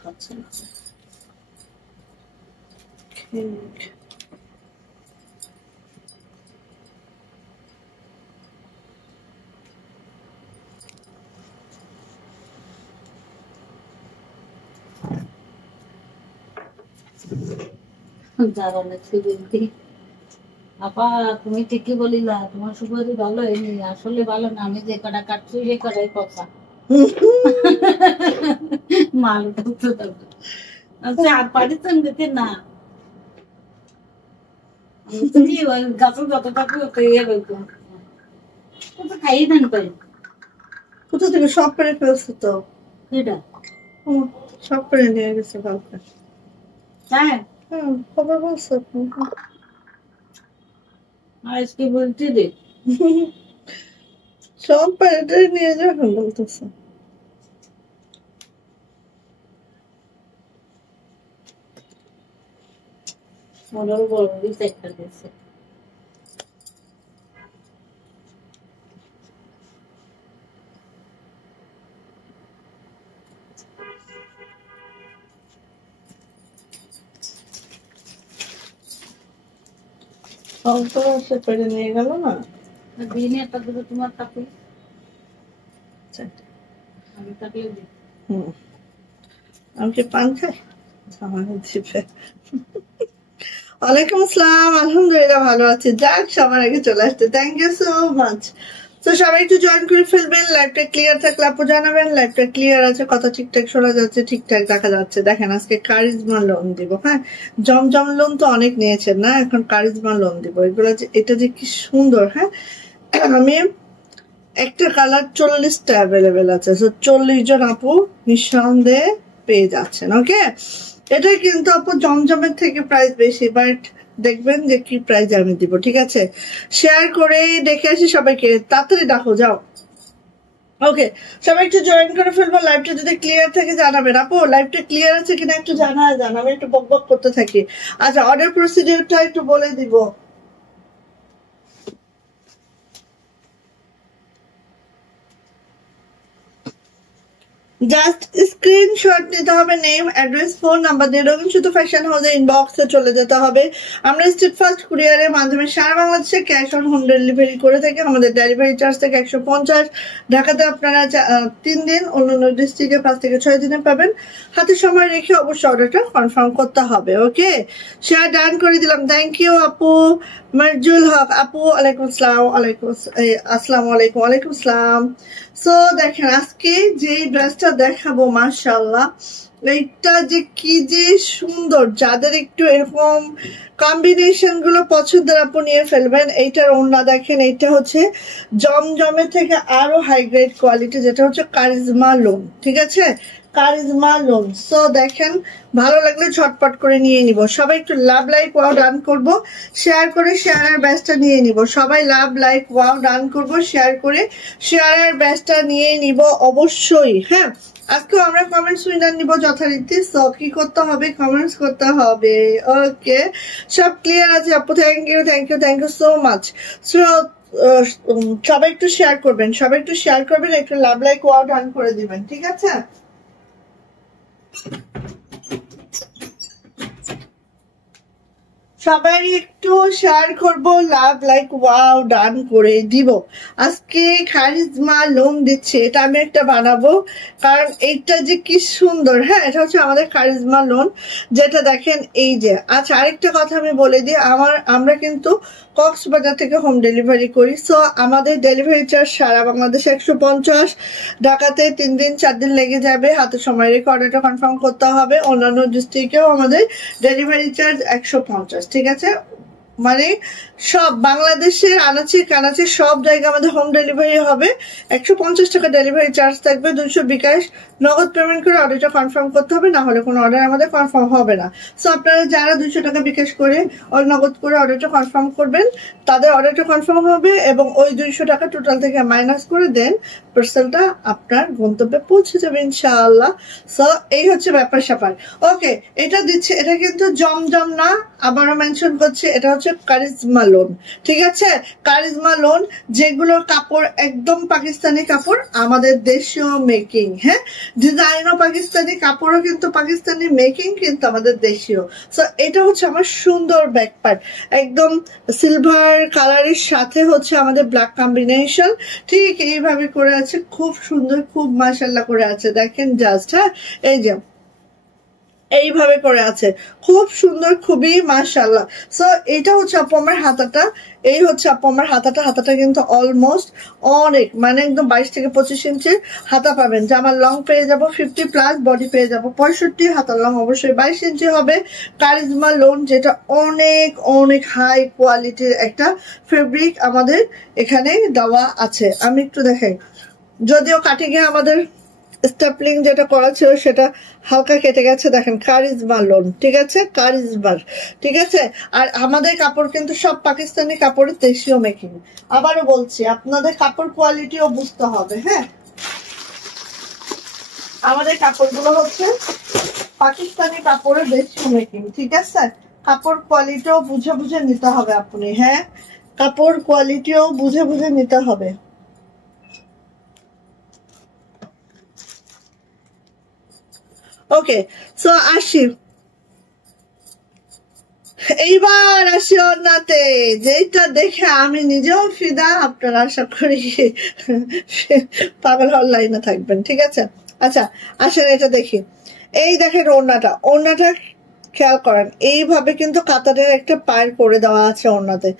খাচ্ছে না যারা আপা তুমি ঠিকই বলিলা, তোমার সুপারি ভালো হয়নি, আসলে ভালো না, আমি যে কটা কাটছি সে কটাই কথা মাল আচ্ছা আর পারিতেন দিতে না তুমি গাছের যত থাকবে ওটা ইয়ে বলতো তো খাইয়ে দেন পাই কোথা থেকে সব করে ফেলছো তো এটা সব করে নিয়ে গেছে কালকে হ্যাঁ খবর বলছো আজকে বলতে দে সব পারে নিয়ে যাবেন বলতেছে ওনারও বড় একটা দিয়েছে পেরে নিয়ে গেল না দিনে একটা দুটো তোমার থাকবে আমি থাকলে আমি কি পান খাই আমার দিবে ওয়ালাইকুম আসসালাম আলহামদুলিল্লাহ ভালো আছি যাক সবার আগে চলে আসতে থ্যাংক ইউ সো মাচ তো সবাই একটু জয়েন করে ফেলবেন লাইভটা ক্লিয়ার থাকলে আপু জানাবেন লাইভটা ক্লিয়ার আছে কথা ঠিকঠাক শোনা যাচ্ছে ঠিকঠাক দেখা যাচ্ছে দেখেন আজকে কারিজমা লোন দিব হ্যাঁ জমজম লোন তো অনেক নিয়েছেন না এখন কারিজমা লোন দিব এগুলো যে এটা যে কি সুন্দর হ্যাঁ আমি একটা কালার 40টা অ্যাভেলেবেল আছে 40 জন আপু নিঃসন্দেহে পেয়ে যাচ্ছেন ওকে এটা কিন্তু আপু জমজমের থেকে প্রাইস বেশি বাট দেখবেন যে কি প্রাইস আমি দিব ঠিক আছে শেয়ার করে দেখে আসি সবাইকে তাড়াতাড়ি ডাকো যাও ওকে সবাই একটু জয়েন করে ফেলবো লাইভটা যদি ক্লিয়ার থাকে জানাবেন আপু লাইভটা ক্লিয়ার আছে কিনা একটু জানাবেন আমি একটু বক বক করতে থাকি আচ্ছা অর্ডার প্রসিডিউরটা একটু বলে দিব জাস্ট স্ক্রিনশট নিতে হবে নেম অ্যাড্রেস ফোন নাম্বার দিয়ে রঙিন শুধু ফ্যাশন হাউসে ইনবক্সে চলে যেতে হবে আমরা স্ট্রিট ফাস্ট কুরিয়ারের মাধ্যমে সারা বাংলাদেশে ক্যাশ অন হোম ডেলিভারি করে থাকি আমাদের ডেলিভারি চার্জ থেকে 150 ঢাকাতে আপনারা 3 দিন অন্যান্য ডিস্ট্রিক্টে 5 থেকে 6 দিনে পাবেন হাতে সময় রেখে অবশ্যই অর্ডারটা কনফার্ম করতে হবে ওকে শেয়ার ডান করে দিলাম থ্যাংক ইউ আপু মারজুল হক আপু ওয়ালাইকুম আসসালাম আসসালামু আলাইকুম ওয়ালাইকুম আসসালাম সো দেখেন আজকে যে ড্রেসটা দেখাবো মাশাআল্লাহ এইটা যে কি যে সুন্দর যাদের একটু এরকম কম্বিনেশন গুলো পছন্দের আপু নিয়ে ফেলবেন এইটার ওড়না দেখেন এইটা হচ্ছে জমজমে থেকে আরো হাই গ্রেড কোয়ালিটি যেটা হচ্ছে কারিজমা লোন ঠিক আছে কারিজমা লোন সো দেখেন ভালো লাগলে ঝটপট করে নিয়ে নিব সবাই একটু লাভ লাইক ওয়াও ডান করব শেয়ার করে শেয়ারের ব্যাচটা নিয়ে নিব সবাই লাভ লাইক ওয়াও ডান করব শেয়ার করে শেয়ারের ব্যাচটা নিয়ে নিব অবশ্যই হ্যাঁ আজকে আমরা কমেন্টস উইনার নিব যথারীতি সো কি করতে হবে কমেন্টস করতে হবে ওকে সব ক্লিয়ার আছে আপু thank you so much so সবাই একটু শেয়ার করবেন একটু লাভ লাইক ওয়াও ডান করে দিবেন ঠিক আছে সবাই একটু শেয়ার করবো লাভ লাইক ওয়াও ডান করে দিব আজকে কারিজমা লোন দিচ্ছে এটা আমি একটা বানাবো কারণ এইটা যে কি সুন্দর হ্যাঁ এটা হচ্ছে আমাদের কারিজমা লোন যেটা দেখেন এই যে আচ্ছা আরেকটা কথা আমি বলে দিই আমরা কিন্তু কক্সবাজার থেকে হোম ডেলিভারি করি সো আমাদের ডেলিভারি চার্জ সারা বাংলাদেশে 150 ঢাকাতে 3 দিন 4 দিন লেগে যাবে হাতে সময় রেখে অর্ডারটা কনফার্ম করতে হবে অন্যান্য ডিস্ট্রিক্টেও আমাদের ডেলিভারি চার্জ 150 ঠিক আছে মানে সব বাংলাদেশের আনাচে কানাচে সব জায়গায় আমাদের হোম ডেলিভারি হবে 150 টাকা ডেলিভারি চার্জ থাকবে 200 বিকাশ নগদ পেমেন্ট করে অর্ডারটা কনফার্ম করতে হবে না হলে কোনো অর্ডার আমাদের কনফার্ম হবে না সো আপনারা যারা 200 টাকা বিকাশ করে নগদ করে অর্ডারটা কনফার্ম করবেন তাদের অর্ডারটা কনফার্ম হবে এবং ওই 200 টাকা টোটাল থেকে মাইনাস করে দেন পার্সেলটা আপনার গন্তব্যে পৌঁছে যাবে ইনশাআল্লাহ সো এই হচ্ছে ব্যাপার স্যাপার ওকে এটা দিচ্ছে এটা কিন্তু জমজম না আবারও মেনশন করছে এটা হচ্ছে হচ্ছে কারিজমা লোন, ঠিক আছে? কারিজমা লোন, যেগুলোর কাপড় একদম পাকিস্তানি কাপড়, আমাদের দেশীয় মেকিং। হ্যাঁ, ডিজাইনও পাকিস্তানি, কাপড়ও কিন্তু পাকিস্তানি, মেকিং কিন্তু আমাদের দেশীয়। সো এটা হচ্ছে আমার সুন্দর ব্যাক পার্ট, একদম সিলভার কালারের সাথে হচ্ছে আমাদের ব্ল্যাক কম্বিনেশন, ঠিক এইভাবে করে আছে, খুব সুন্দর, খুব মাশাআল্লাহ করে আছে। দেখেন জাস্ট, হ্যাঁ এই যে এইভাবে করে আছে, খুব সুন্দর, খুবই মাশাআল্লাহ। সো এটা হচ্ছে আপু আমার হাতাটা, এই হচ্ছে আপু আমার হাতাটা। হাতাটা কিন্তু অলমোস্ট অনেক, মানে একদম 22 থেকে 25 ইঞ্চির হাতা পাবেন। জামার লং পেয়ে যাব 50 প্লাস, বডি পেয়ে যাব 65, হাতার লং অবশ্যই 22 ইঞ্চি হবে। কারিজমা লোন, যেটা অনেক অনেক হাই কোয়ালিটির একটা ফেব্রিক আমাদের এখানে দেওয়া আছে। আমি একটু দেখাই, যদিও কাটিংয়ে আমাদের স্টাপলিং যেটা করা ছিল সেটা হালকা কেটে গেছে। দেখেন কারিজমা লোন, ঠিক আছে, কারিজমার, ঠিক আছে। আর আমাদের কাপড় কিন্তু সব পাকিস্তানি কাপড়ের দেশীয় মেকিং। আবারও বলছি, আপনাদের কাপড় কোয়ালিটিও বুঝতে হবে। হ্যাঁ, আমাদের কাপড়গুলো হচ্ছে পাকিস্তানি কাপড়ের দেশীয় মেকিং, ঠিক আছে। কাপড় কোয়ালিটিও বুঝে বুঝে নিতে হবে আপনি। হ্যাঁ, কাপড় কোয়ালিটিও বুঝে বুঝে নিতে হবে। ওকে, সো আসি, এইবার আসি ওড়নাতে, যেটা দেখে আমি নিজেও ফিদা, আপনারা আশা করি পাগল হওয়ার লাইনে থাকবেন, ঠিক আছে। আচ্ছা আসেন এটা দেখি। এই দেখেন ওড়নাটা, ওড়নাটা খেয়াল করেন, এইভাবে কিন্তু কাতারের একটা পার করে দেওয়া আছে ওড়নাতে।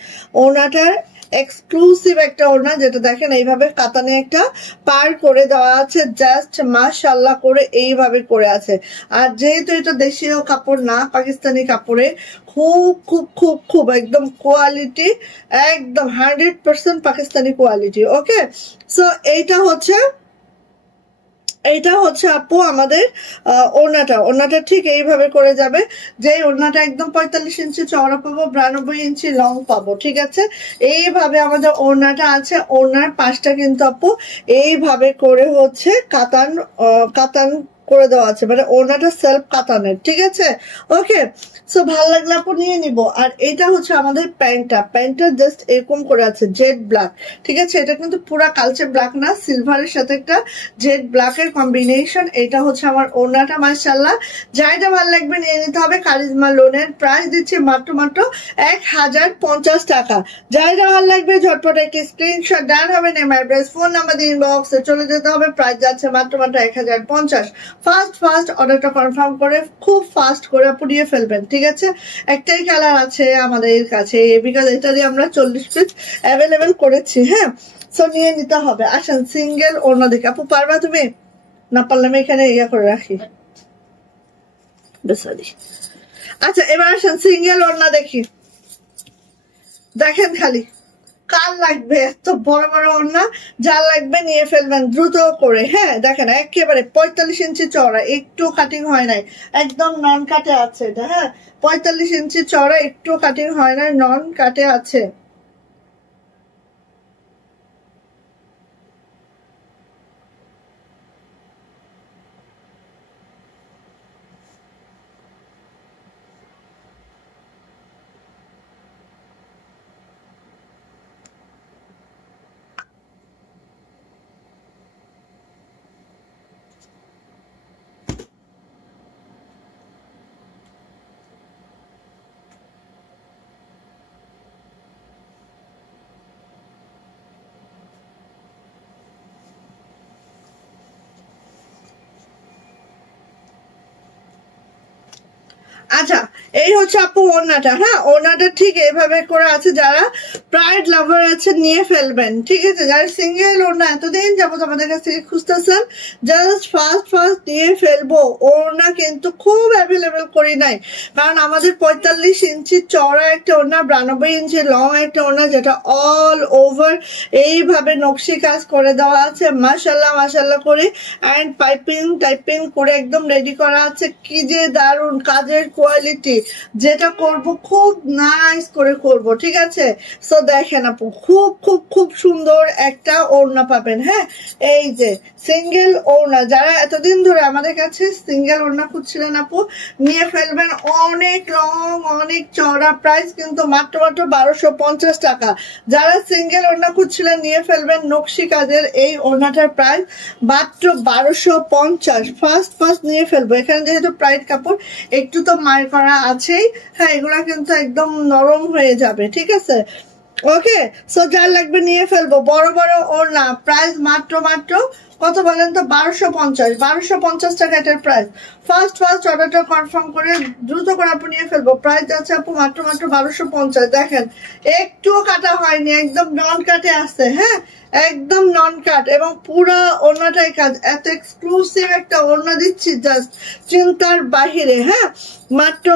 ওড়নাটার এক্সক্লুসিভ একটা ওড়না, যেটা দেখেন এইভাবে কাতানে একটা পার করে দেওয়া আছে, জাস্ট মাশাআল্লাহ করে এইভাবে করে আছে। আর যেহেতু এটা দেশীয় কাপড় না, পাকিস্তানি কাপড়ে খুব খুব খুব খুব একদম কোয়ালিটি, একদম 100% পাকিস্তানি কোয়ালিটি। ওকে, সো এইটা হচ্ছে আপু আমাদের ওড়নাটা ঠিক এইভাবে করে যাবে, যে ওড়নাটা একদম 45 ইঞ্চি চওড়া পাবো, 92 ইঞ্চি লং পাবো, ঠিক আছে। এইভাবে আমাদের ওড়নাটা আছে। ওড়নার পাশটা কিন্তু আপু এইভাবে করে হচ্ছে কাতান করে দেওয়া আছে, মানে ওড়নাটা সেলফ কাতানের, ঠিক আছে। ওকে, সো ভালো লাগলে আপু নিয়ে নিব। আর এটা হচ্ছে আমাদের প্যান্টটা জাস্ট এরকম করে আছে, জেড ব্ল্যাক, ঠিক আছে। এটা কিন্তু পুরা কালচে ব্ল্যাক না, সিলভারের সাথে একটা জেড ব্ল্যাকের কম্বিনেশন। এটা হচ্ছে আমার ওড়নাটা, মাশাআল্লাহ। যাইটা ভালো লাগবে নিয়ে নিতে হবে। কারিজমা লোনের প্রাইস দিচ্ছে মাত্র 1050 টাকা। যাইটা ভালো লাগবে ঝটপট একটি স্ক্রিনশট ডান হবে, নেম অ্যাড্রেস ফোন নাম্বার দিয়ে ইনবক্সে চলে যেতে হবে। প্রাইস যাচ্ছে মাত্র 1050। ফার্স্ট অর্ডারটা কনফার্ম করে খুব ফাস্ট করে পুড়িয়ে ফেলবেন, ঠিক আছে। একটাই কালার আছে আমাদের কাছে, বিকজ এটা দিয়ে আমরা 40 পিস অ্যাভেলেবেল করেছি। হ্যাঁ, সো নিয়ে নিতে হবে। আসেন সিঙ্গেল ওড়না দেখে, আপু পারবা তুমি? না পারলে আমি এখানে ইয়া করে রাখি। আচ্ছা এবার আসেন সিঙ্গেল ওড়না দেখি। দেখেন খালি কার লাগবে এত বড় বড় ওড়না, যা লাগবে নিয়ে ফেলবেন দ্রুত করে। হ্যাঁ দেখেন একেবারে 45 ইঞ্চি চওড়া, একটু কাটিং হয় নাই, একদম নন কাটে আছে এটা। হ্যাঁ 45 ইঞ্চি চওড়া, একটু কাটিং হয় নাই, নন কাটে আছে। আচ্ছা এই হচ্ছে আপু ওড়নাটা। হ্যাঁ ওড়নাটা ঠিক এইভাবে করে আছে, যারা প্রাইড লাভার আছে নিয়ে ফেলবেন, ঠিক আছে। যারা সিঙ্গেল ওড়না এতদিন যাবত আমাদের কাছ থেকে খুঁজতেছেন, জাস্ট ফার্স্ট নিয়ে ফেলবো। ওড়না কিন্তু খুব অ্যাভেলেবেল করি নাই, কারণ আমাদের 45 ইঞ্চি চওড়া একটা ওড়না, 92 ইঞ্চি লং একটা ওড়না, যেটা অল ওভার এইভাবে নকশি কাজ করে দেওয়া আছে, মাশাআল্লাহ করে। অ্যান্ড পাইপিং টাইপিং করে একদম রেডি করা আছে। কি যে দারুণ কাজের কোয়ালিটি, যেটা করব খুব নাইস করে করব, ঠিক আছে? সো দেখেন আপু, খুব খুব খুব সুন্দর একটা ওড়না পাবেন। হ্যাঁ, এই যে সিঙ্গেল ওড়না, যারা এতদিন ধরে আমাদের কাছে সিঙ্গেল ওড়না খুঁজছিলেন আপু, নিয়ে ফেলবেন। অনেক লং, অনেক চওড়া, প্রাইস কিন্তু মাত্র 1250 টাকা। যারা সিঙ্গেল ওড়না খুঁজছিলেন নিয়ে ফেলবেন। নকশি কাজের এই ওড়নাটার প্রাইস মাত্র 1250। ফার্স্ট নিয়ে ফেলবো। এখানে যেহেতু প্রাইড কাপড়, একটু তো মার করা আছেই। হ্যাঁ, এগুলা কিন্তু একদম নরম হয়ে যাবে, ঠিক আছে? ওকে, সো যার লাগবে নিয়ে ফেলবো। বড় বড় ওড়না, প্রাইস মাত্র কত বলেন তো? 1250 টাকা এটার প্রাইস। ফার্স্ট অর্ডারটা কনফার্ম করে দ্রুত করে আপু নিয়ে ফেলবো। প্রাইস আছে আপু মাত্র 1250। দেখেন, একটুও কাটা হয়নি, একদম নন কাটে আছে। হ্যাঁ, একদম নন কাট, এবং পুরা ওড়নাটাই কাজ। এত এক্সক্লুসিভ একটা ওড়না দিচ্ছি, জাস্ট চিন্তার বাহিরে। হ্যাঁ, মাত্র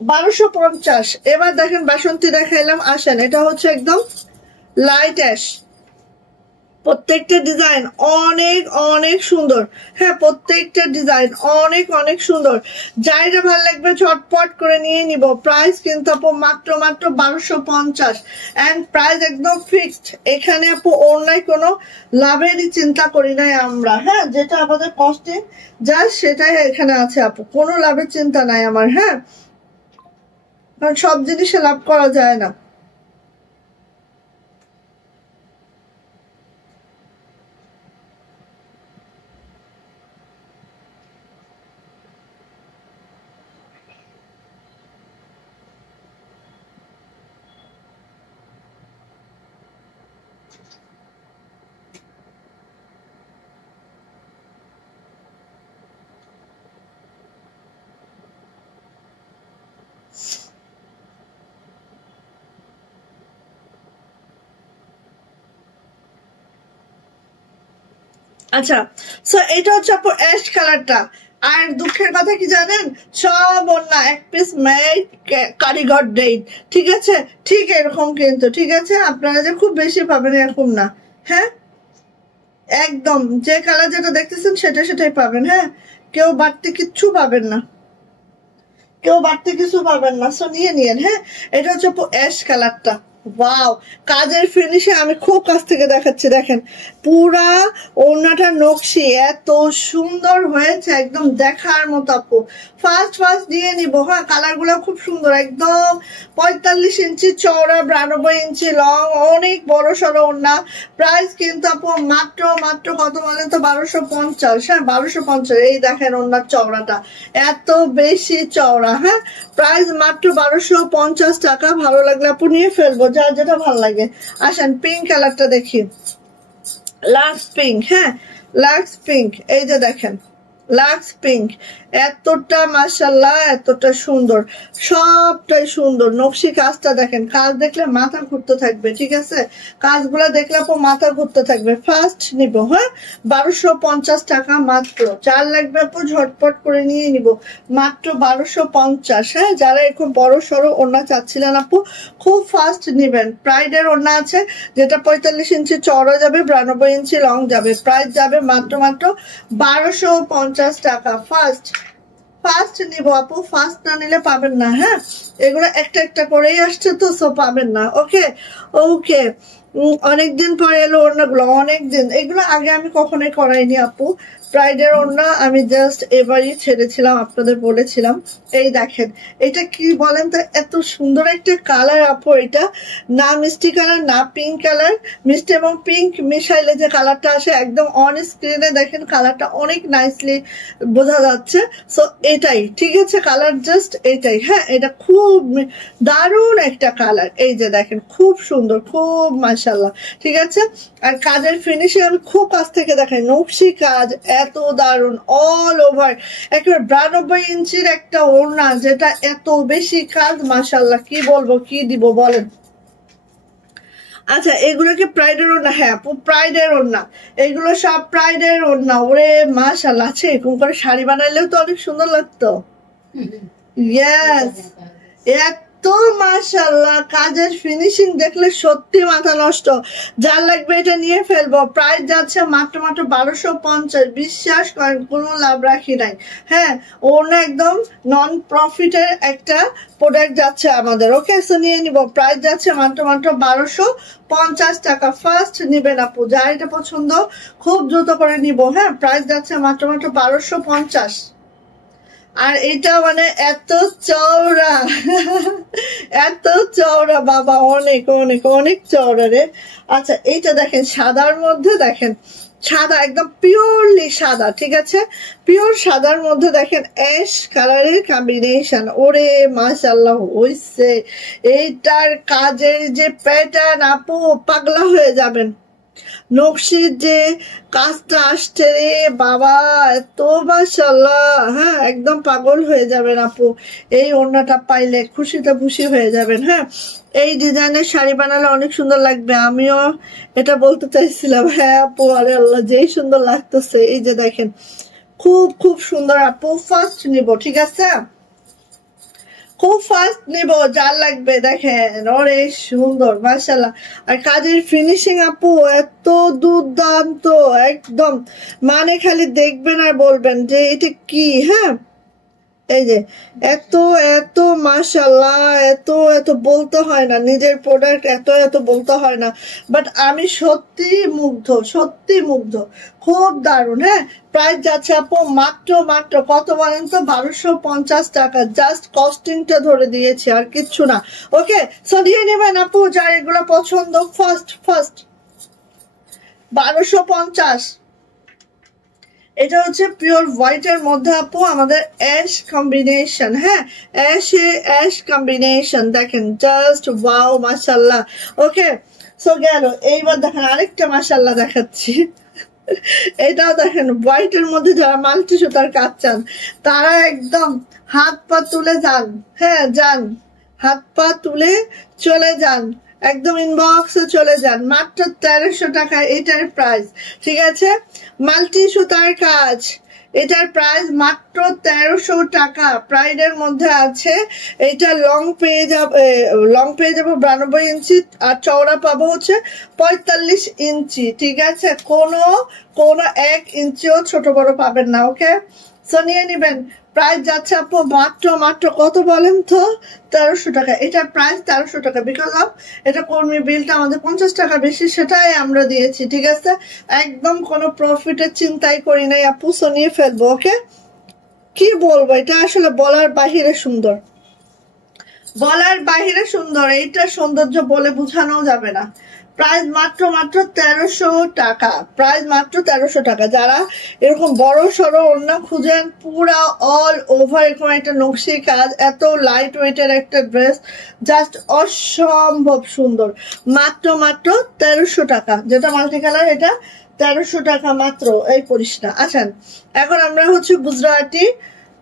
1250। এবার দেখেন বাসন্তী দেখাইলাম, আসেন এটা হচ্ছে একদম লাইট অ্যাশ। প্রত্যেকটা ডিজাইন অনেক অনেক সুন্দর। হ্যাঁ, প্রত্যেকটা ডিজাইন অনেক অনেক সুন্দর। যাইটা ভালো লাগবে ঝটপট করে নিয়ে নিব। প্রাইস কিন্তু আপু মাত্র 1250, এন্ড প্রাইস একদম ফিক্সড। এখানে আপু অনলাইন কোনো লাভেরই চিন্তা করি নাই আমরা। হ্যাঁ, যেটা আমাদের কস্টিং জাস্ট সেটাই এখানে আছে আপু, কোনো লাভের চিন্তা নাই আমার। হ্যাঁ, কারণ সব জিনিসে লাভ করা যায় না। আচ্ছা, সো এটা হচ্ছে আপু অ্যাশ কালারটা। আর দুঃখের কথা কি জানেন, সব ওড়না এক পিস মেড কারিগর ডেট, ঠিক আছে? ঠিক এরকম কিন্তু, ঠিক আছে? আপনারা যে খুব বেশি পাবেন এরকম না। হ্যাঁ, একদম যে কালার যেটা দেখতেছেন সেটাই পাবেন। হ্যাঁ, কেউ বাড়তি কিচ্ছু পাবেন না, কিছু পাবেন না। সো নিয়ে নিয়েন। হ্যাঁ, এটা হচ্ছে অ্যাশ কালারটা। ওয়াও, কাজের ফিনিশে আমি খুব কাছ থেকে দেখাচ্ছি। দেখেন পুরা ওড়নাটা নকশি এত সুন্দর হয়েছে, একদম দেখার মতো আপু। ফার্স্ট দিয়ে নিব। হ্যাঁ, কালার গুলো খুব সুন্দর, একদম 45 ইঞ্চি চওড়া, 92 ইঞ্চি লং, অনেক বড় সড়ো ওড়না। প্রাইস কিন্তু আপু মাত্র কত বলেন তো? 1250। হ্যাঁ, 1250। এই দেখেন ওড়নার চওড়াটা এত বেশি চওড়া। হ্যাঁ, প্রাইস মাত্র 1250 টাকা। ভালো লাগলে আপু নিয়ে ফেলবো, যার যেটা ভালো লাগে। আসেন পিঙ্ক কালারটা দেখি, লাক্স পিঙ্ক। হ্যাঁ, লাক্স পিঙ্ক, এই যে দেখেন লাক্স পিঙ্ক, এতটা মাশাআল্লাহ, এতটা সুন্দর, সবটাই সুন্দর। নকশি কাজটা দেখেন, কাজ দেখলে মাথা ঘুরতে থাকবে, ঠিক আছে? কাজগুলা দেখলে আপু মাথা ঘুরতে থাকবে। ফার্স্ট নিব। হ্যাঁ, 1250 টাকা মাত্র। যার লাগবে আপু ঝটপট করে নিয়ে নিব, মাত্র 1250। হ্যাঁ, যারা এরকম বড় সড়ো ওড়না চাচ্ছিলেন আপু, খুব ফাস্ট নিবেন। প্রাইডের ওড়না আছে যেটা 45 ইঞ্চি চওড়া যাবে, 92 ইঞ্চি লং যাবে। প্রাইস যাবে মাত্র 1250 টাকা। ফার্স্ট নিব আপু, ফার্স্ট না নিলে পাবেন না। হ্যাঁ, এগুলো একটা একটা করেই আসছে তো, সো পাবেন না। ওকে, অনেকদিন পরে এলো ওড়নাগুলো, অনেকদিন। এগুলো আগে আমি কখনোই করাইনি আপু। প্রাইডের ওড়না আমি জাস্ট এবারই ছেড়েছিলাম, আপনাদের বলেছিলাম। এই দেখেন, এটা কি বলেন তো? এত সুন্দর একটা কালার আপু। এটা না মিষ্টি কালার, না পিঙ্ক কালার। মিষ্টি এবং পিঙ্ক মিশাইলে যে কালারটা আসে, একদম অন স্ক্রিনে দেখেন কালারটা অনেক নাইসলি বোঝা যাচ্ছে। সো এটাই, ঠিক আছে? কালার জাস্ট এটাই। হ্যাঁ, এটা খুব দারুণ একটা কালার। এই যে দেখেন, খুব সুন্দর, খুব মাশাআল্লাহ, ঠিক আছে? আর কাজের ফিনিশিং আমি খুব কাছ থেকে দেখাই। নকশি কাজ এত দারুণ, অল ওভার। একেবারে 92 ইঞ্চির একটা ওড়না, যেটা এত বেশি কাজ, মাশাআল্লাহ, কি বলবো, কি দিব বলেন? আচ্ছা, এগুলোকে প্রাইডের ওড়না? হ্যাঁ আপু, প্রাইডের ওড়না। এগুলো সব প্রাইডের ওড়না। ওরে মাশাআল্লাহ, আছে এরকম করে শাড়ি বানাইলেও তো অনেক সুন্দর লাগতো। ইয়েস, এত মাশাআল্লাহ কাজের ফিনিশিং দেখলে সত্যি মাথা নষ্ট। যার লাগবে এটা নিয়ে ফেলবো। প্রাইস যাচ্ছে মাত্র 1250। বিশ্বাস করেন কোনো লাভ রাখি নাই। হ্যাঁ, ওনা একদম নন প্রফিটের একটা প্রোডাক্ট যাচ্ছে আমাদের। ওকে, সো নিয়ে নিব। প্রাইস যাচ্ছে মাত্র 1250 টাকা। ফার্স্ট নিবেন আপু, যার এটা পছন্দ খুব দ্রুত করে নিব। হ্যাঁ, প্রাইস যাচ্ছে মাত্র 1250। আর এটা মানে এত চওড়া এত চওড়া বাবা, অনেক অনেক অনেক চওড়া রে। আচ্ছা, এইটা দেখেন সাদার মধ্যে, দেখেন সাদা একদম পিওরলি সাদা, ঠিক আছে, পিওর সাদার মধ্যে দেখেন অ্যাশ কালারের কম্বিনেশন। ওরে মাশাআল্লাহ হইছে। এইটার কাজের যে প্যাটার্ন আপু পাগলা হয়ে যাবেন। নকশির যে কাজটা আসছে রে বাবা, এত মাশাআল্লাহ। হ্যাঁ, একদম পাগল হয়ে যাবেন আপু। এই ওড়নাটা পাইলে খুশিতে খুশি হয়ে যাবেন। হ্যাঁ, এই ডিজাইনের শাড়ি বানালে অনেক সুন্দর লাগবে। আমিও এটা বলতে চাইছিলাম। হ্যাঁ আপু, আরে আল্লাহ যেই সুন্দর লাগতেছে। এই যে দেখেন খুব খুব সুন্দর আপু। ফার্স্ট নিব, ঠিক আছে, খুব ফাস্ট নিব। যার লাগবে দেখেন, ওরে সুন্দর মাশাআল্লাহ। আর কাজের ফিনিশিং আপু এত দুর্দান্ত, একদম মানে খালি দেখবেন আর বলবেন যে এটা কি। হ্যাঁ, এই যে এত এত মাশাআল্লাহ, এত এত বলতে হয় না, নিজের প্রোডাক্ট এত এত বলতে হয় না। বাট আমি সত্যি মুগ্ধ, সত্যি মুগ্ধ, খুব দারুণ। হ্যাঁ, প্রাইস যাচ্ছে আপু মাত্র মাত্র কত বলেন তো, 1250 টাকা। জাস্ট কস্টিংটা ধরে দিয়েছি, আর কিচ্ছু না। ওকে, সো দিয়ে নেবেন আপু যার এগুলো পছন্দ। ফার্স্ট 1250। এটা হচ্ছে পিওর হোয়াইটের মধ্যে আপু, আমাদের অ্যাশ কম্বিনেশন। হ্যাঁ, অ্যাশ কম্বিনেশন দেখেন, জাস্ট ওয়াও মাশাআল্লাহ। ওকে, সো গেল। এইবার দেখেন আরেকটা মাশাআল্লাহ দেখাচ্ছি। এটাও দেখেন হোয়াইটের মধ্যে, যারা মাল্টি সুতার কাজ চান তারা একদম হাত পা তুলে যান। হ্যাঁ, যান, হাত পা তুলে চলে যান, একদম ইনবক্সে চলে যান। মাত্র 1300 টাকা এটার প্রাইস, ঠিক আছে। মাল্টি সুতার কাজ, এটার প্রাইস মাত্র 1300 টাকা। প্রাইডের মধ্যে আছে। এটা লং পেয়ে যাবে 92 ইঞ্চি, আর চওড়া পাবো হচ্ছে 45 ইঞ্চি, ঠিক আছে। কোনো 1 ইঞ্চিও ছোট বড় পাবেন না। ওকে, সো নিয়ে নিবেন। প্রাইস যাচ্ছে আপু মাত্র মাত্র কত বলেন তো, 1300 টাকা। এটার প্রাইস 1300 টাকা, বিকজ অফ এটা কর্মী বিলটা আমাদের 50 টাকা বেশি, সেটাই আমরা দিয়েছি, ঠিক আছে। একদম কোনো প্রফিটের চিন্তাই করি নাই আপু, সো নিয়ে ফেলবো। ওকে, কি বলবো, এটা আসলে বলার বাহিরে সুন্দর, বলার বাহিরে সুন্দর। এইটা সৌন্দর্য বলে বোঝানো যাবে না। প্রাইস মাত্র মাত্র 1300 টাকা। প্রাইস মাত্র 1300 টাকা। যারা এরকম বড় সড়ো ওড়না খুঁজেন, পুরা অল ওভার এরকম একটা নকশি কাজ, এত লাইট ওয়েটের একটা ড্রেস, জাস্ট অসম্ভব সুন্দর। মাত্র মাত্র 1300 টাকা। যেটা মাল্টি কালার, এটা 1300 টাকা মাত্র। এই পরিস না। আচ্ছা, এখন আমরা হচ্ছে গুজরাটি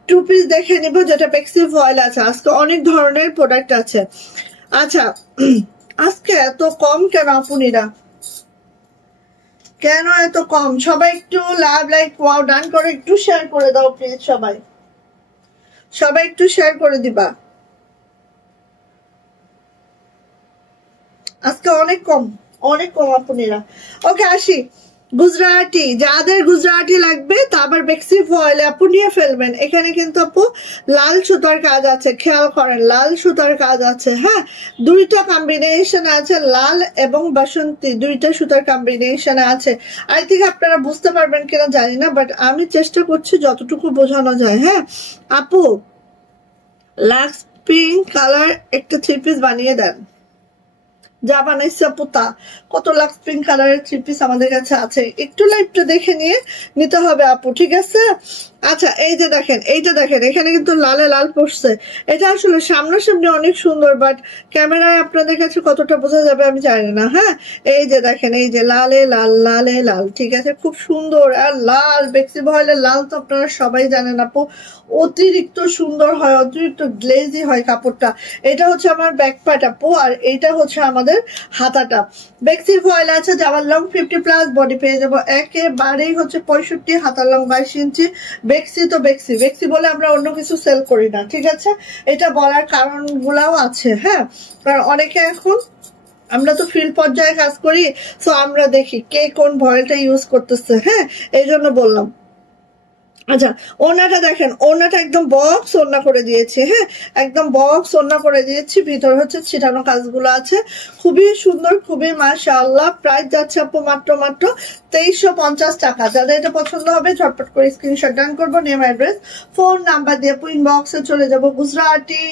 টু পিস দেখে নিব, যেটা পেক্সি ফয়েল আছে। আজকে অনেক ধরনের প্রোডাক্ট আছে। আচ্ছা, আজকে এত কম কেন আপুনিরা, কেন এত কম? সবাই একটু লাভ, লাইক, ওয়াও ডান করে একটু শেয়ার করে দাও প্লিজ। সবাই একটু শেয়ার করে দিবা। আজকে অনেক কম, অনেক কম আপুনিরা। ওকে, আসি। গুজরাটি, যাদের গুজরাটি লাগবে তা আবার বেক্সি ফয়েলে আপু নিয়ে ফেলবেন। এখানে কিন্তু আপু লাল সুতার কাজ আছে, খেয়াল করেন, লাল সুতার কাজ আছে। হ্যাঁ, দুইটা কম্বিনেশন আছে, লাল এবং বাসন্তী, দুইটা সুতার কম্বিনেশন আছে। আই থিঙ্ক আপনারা বুঝতে পারবেন কিনা জানি না, বাট আমি চেষ্টা করছি যতটুকু বোঝানো যায়। হ্যাঁ আপু, লাক্স পিঙ্ক কালার একটা 3 পিস বানিয়ে দেন। যা বানাইছে আপু তা। কত লাক্স পিঙ্ক কালারের 3 পিস আমাদের কাছে আছে, একটু লাইভটা দেখে নিতে হবে আপু, ঠিক আছে। আচ্ছা, এই যে দেখেন, এইটা দেখেন, এখানে কিন্তু লালে লাল পড়ছে। এটা আসলে সামনাসামনি অনেক সুন্দর, বাট ক্যামেরায় আপনাদের কাছে কতটা বোঝা যাবে আমি জানি না। হ্যাঁ, এই যে দেখেন, এই যে লালে লাল, লালে লাল, ঠিক আছে, খুব সুন্দর। আর লাল, বেক্সি ভয়েলের লাল তো আপনারা সবাই জানেন আপু, অতিরিক্ত সুন্দর হয়, অতিরিক্ত গ্লেজি হয় কাপড়টা। এটা হচ্ছে আমার ব্যাক পার্ট আপু, আর এইটা হচ্ছে আমাদের আমাদের হাতাটা। বেক্সি ভয়েল আছে, জামার লং 50+, বডি পেয়ে যাবো একেবারেই হচ্ছে 65, হাতার লং 22 ইঞ্চি। বেক্সি তো বেক্সি, বেক্সি বলে আমরা অন্য কিছু সেল করি না, ঠিক আছে? এটা বলার কারণগুলাও আছে, হ্যাঁ। কারণ অনেকে এখন, আমরা তো ফিল্ড পর্যায়ে কাজ করি, সো আমরা দেখি কে কোন ভয়েলটা ইউজ করতেছে, হ্যাঁ, এই জন্য বললাম। আচ্ছা, ওড়নাটা দেখেন, ওড়নাটা একদম বক্স ওড়না করে দিয়েছি, হ্যাঁ, একদম বক্স ওড়না করে দিয়েছি। ভিতরে হচ্ছে ছিটানো কাজগুলো আছে, খুবই সুন্দর, খুবই মাশাআল্লাহ। প্রাইস যাচ্ছে আপু মাত্র 2350 টাকা। যাদের এটা পছন্দ হবে ঝটপট করে স্ক্রিনশট ডান করবো, নেম, অ্যাড্রেস, ফোন নাম্বার দিয়ে ইনবক্সে চলে যাব। গুজরাটি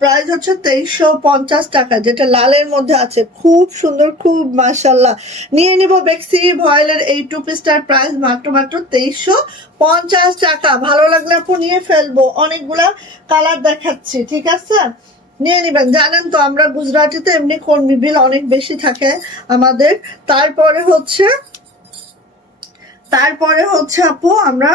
প্রাইস হচ্ছে 2350 টাকা, যেটা লালের মধ্যে আছে, খুব সুন্দর, খুব মাশাআল্লাহ। নিয়ে নিব বেক্সি ভয়েলের এই 2 পিসটার প্রাইস মাত্র 2350 টাকা। ভালো লাগলে আপু নিয়ে ফেলবো, অনেকগুলা কালার দেখাচ্ছি, ঠিক আছে? নিয়ে নিবেন। জানেন তো আমরা গুজরাটিতে এমনি কর্মী বিল অনেক বেশি থাকে আমাদের। তারপরে হচ্ছে আপু আমরা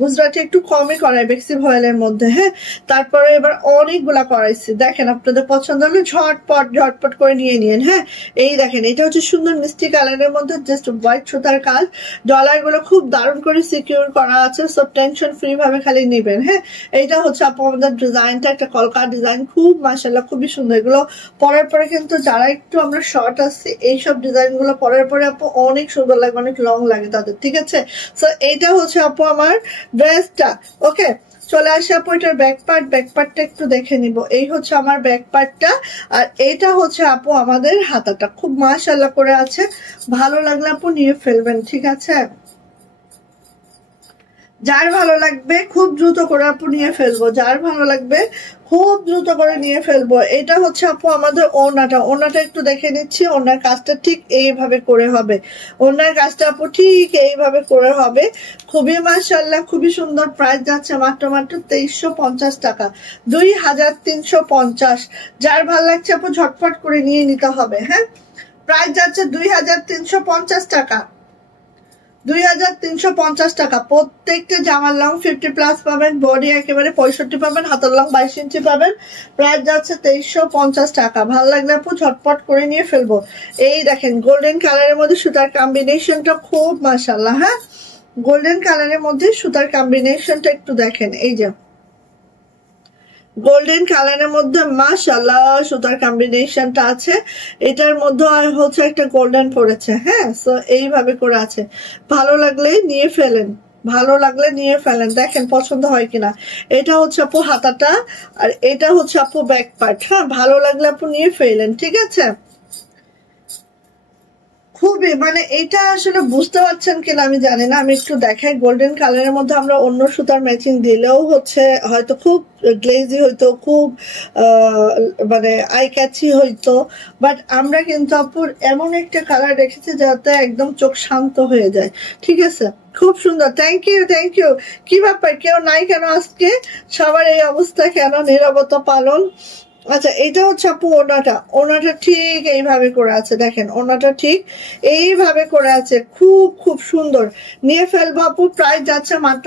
গুজরাটি একটু কমই করাই বেক্সি ভয়েলের মধ্যে, হ্যাঁ। তারপরে এবার অনেকগুলা করাইছি, দেখেন আপনাদের পছন্দ হলে ঝটপট করে নিয়ে নিন, হ্যাঁ। এই দেখেন, এটা হচ্ছে সুন্দর মিষ্টি কালারের মধ্যে, জাস্ট হোয়াইট সুতার কাজ, ডলার গুলো খুব দারুণ করে সিকিউর করা আছে, সব টেনশন ফ্রি ভাবে খালি নিবেন, হ্যাঁ। এইটা হচ্ছে আপু আমাদের ডিজাইনটা, একটা কলকা ডিজাইন, খুব মাশাআল্লাহ, খুবই সুন্দর। এগুলো পরার পরে কিন্তু যারা একটু আমরা শর্ট আসছি, এইসব ডিজাইন গুলো পরার পরে আপু অনেক সুন্দর লাগে, অনেক লং লাগে তাদের, ঠিক আছে? সো এইটা হচ্ছে আপু আমার ড্রেসটা। ওকে, চলে আসে আপু এটার ব্যাক পার্টটা একটু দেখে নিব। এই হচ্ছে আমার ব্যাক পার্টটা, আর এইটা হচ্ছে আপু আমাদের হাতাটা, খুব মাশাআল্লাহ করে আছে। ভালো লাগলে আপু নিয়ে ফেলবেন, ঠিক আছে? যার ভালো লাগবে খুব দ্রুত করে আপু নিয়ে ফেলবো, যার ভালো লাগবে খুব দ্রুত করে নিয়ে ফেলবো। এটা হচ্ছে আপু আমাদের ওড়নাটা একটু দেখে নিচ্ছি। ওড়নার কাজটা ঠিক এইভাবে করে হবে, ওড়নার কাজটা আপু ঠিক এইভাবে করে হবে, খুবই মাশাআল্লাহ, খুবই সুন্দর। প্রাইস যাচ্ছে মাত্র 2350 টাকা, 2350। যার ভালো লাগছে আপু ঝটপট করে নিয়ে নিতে হবে, হ্যাঁ। প্রাইস যাচ্ছে 2350 টাকা, 2350 টাকা। প্রত্যেকটা জামার লং 50+ পাবেন, বডি একেবারে 65 পাবেন, হাতের লং 22 ইঞ্চি পাবেন। প্রাইস যাচ্ছে 2350 টাকা। ভালো লাগলে আপু ঝটপট করে নিয়ে ফেলবো। এই দেখেন গোল্ডেন কালারের মধ্যে সুতার কম্বিনেশনটা খুব মাশাআল্লাহ, হ্যাঁ। গোল্ডেন কালারের মধ্যে সুতার কম্বিনেশনটা একটু দেখেন, এই যে গোল্ডেন কালারের মধ্যে মাশাআল্লাহ সুতার কম্বিনেশনটা আছে। এটার মধ্যে হচ্ছে একটা গোল্ডেন পড়েছে, হ্যাঁ। সো এইভাবে করে আছে, ভালো লাগলে নিয়ে ফেলেন, ভালো লাগলে নিয়ে ফেলেন, দেখেন পছন্দ হয় কিনা। এটা হচ্ছে আপু হাতাটা, আর এটা হচ্ছে আপু ব্যাক পার্ট, হ্যাঁ। ভালো লাগলে আপু নিয়ে ফেলেন, ঠিক আছে? খুবই, মানে এটা আসলে বুঝতে পারছেন কিনা আমি জানি না, আমি একটু দেখাই। গোল্ডেন কালারের মধ্যে আমরা অন্য সুতার ম্যাচিং দিলেও হচ্ছে হয়তো খুব গ্লেজি হইতো, খুব মানে আই ক্যাচি হইতো, বাট আমরা কিন্তু আপুর এমন একটা কালার রেখেছি যাতে একদম চোখ শান্ত হয়ে যায়, ঠিক আছে? খুব সুন্দর, থ্যাংক ইউ। কি ব্যাপার, কেউ নাই কেন আজকে? সবার এই অবস্থা কেন, নীরবতা পালন? আচ্ছা, এটা হচ্ছে আপু ওড়নাটা ঠিক এইভাবে করে আছে, দেখেন ওড়নাটা ঠিক এইভাবে করে আছে, খুব সুন্দর। নিয়ে ফেলবো আপু। প্রাইস যাচ্ছে মাত্র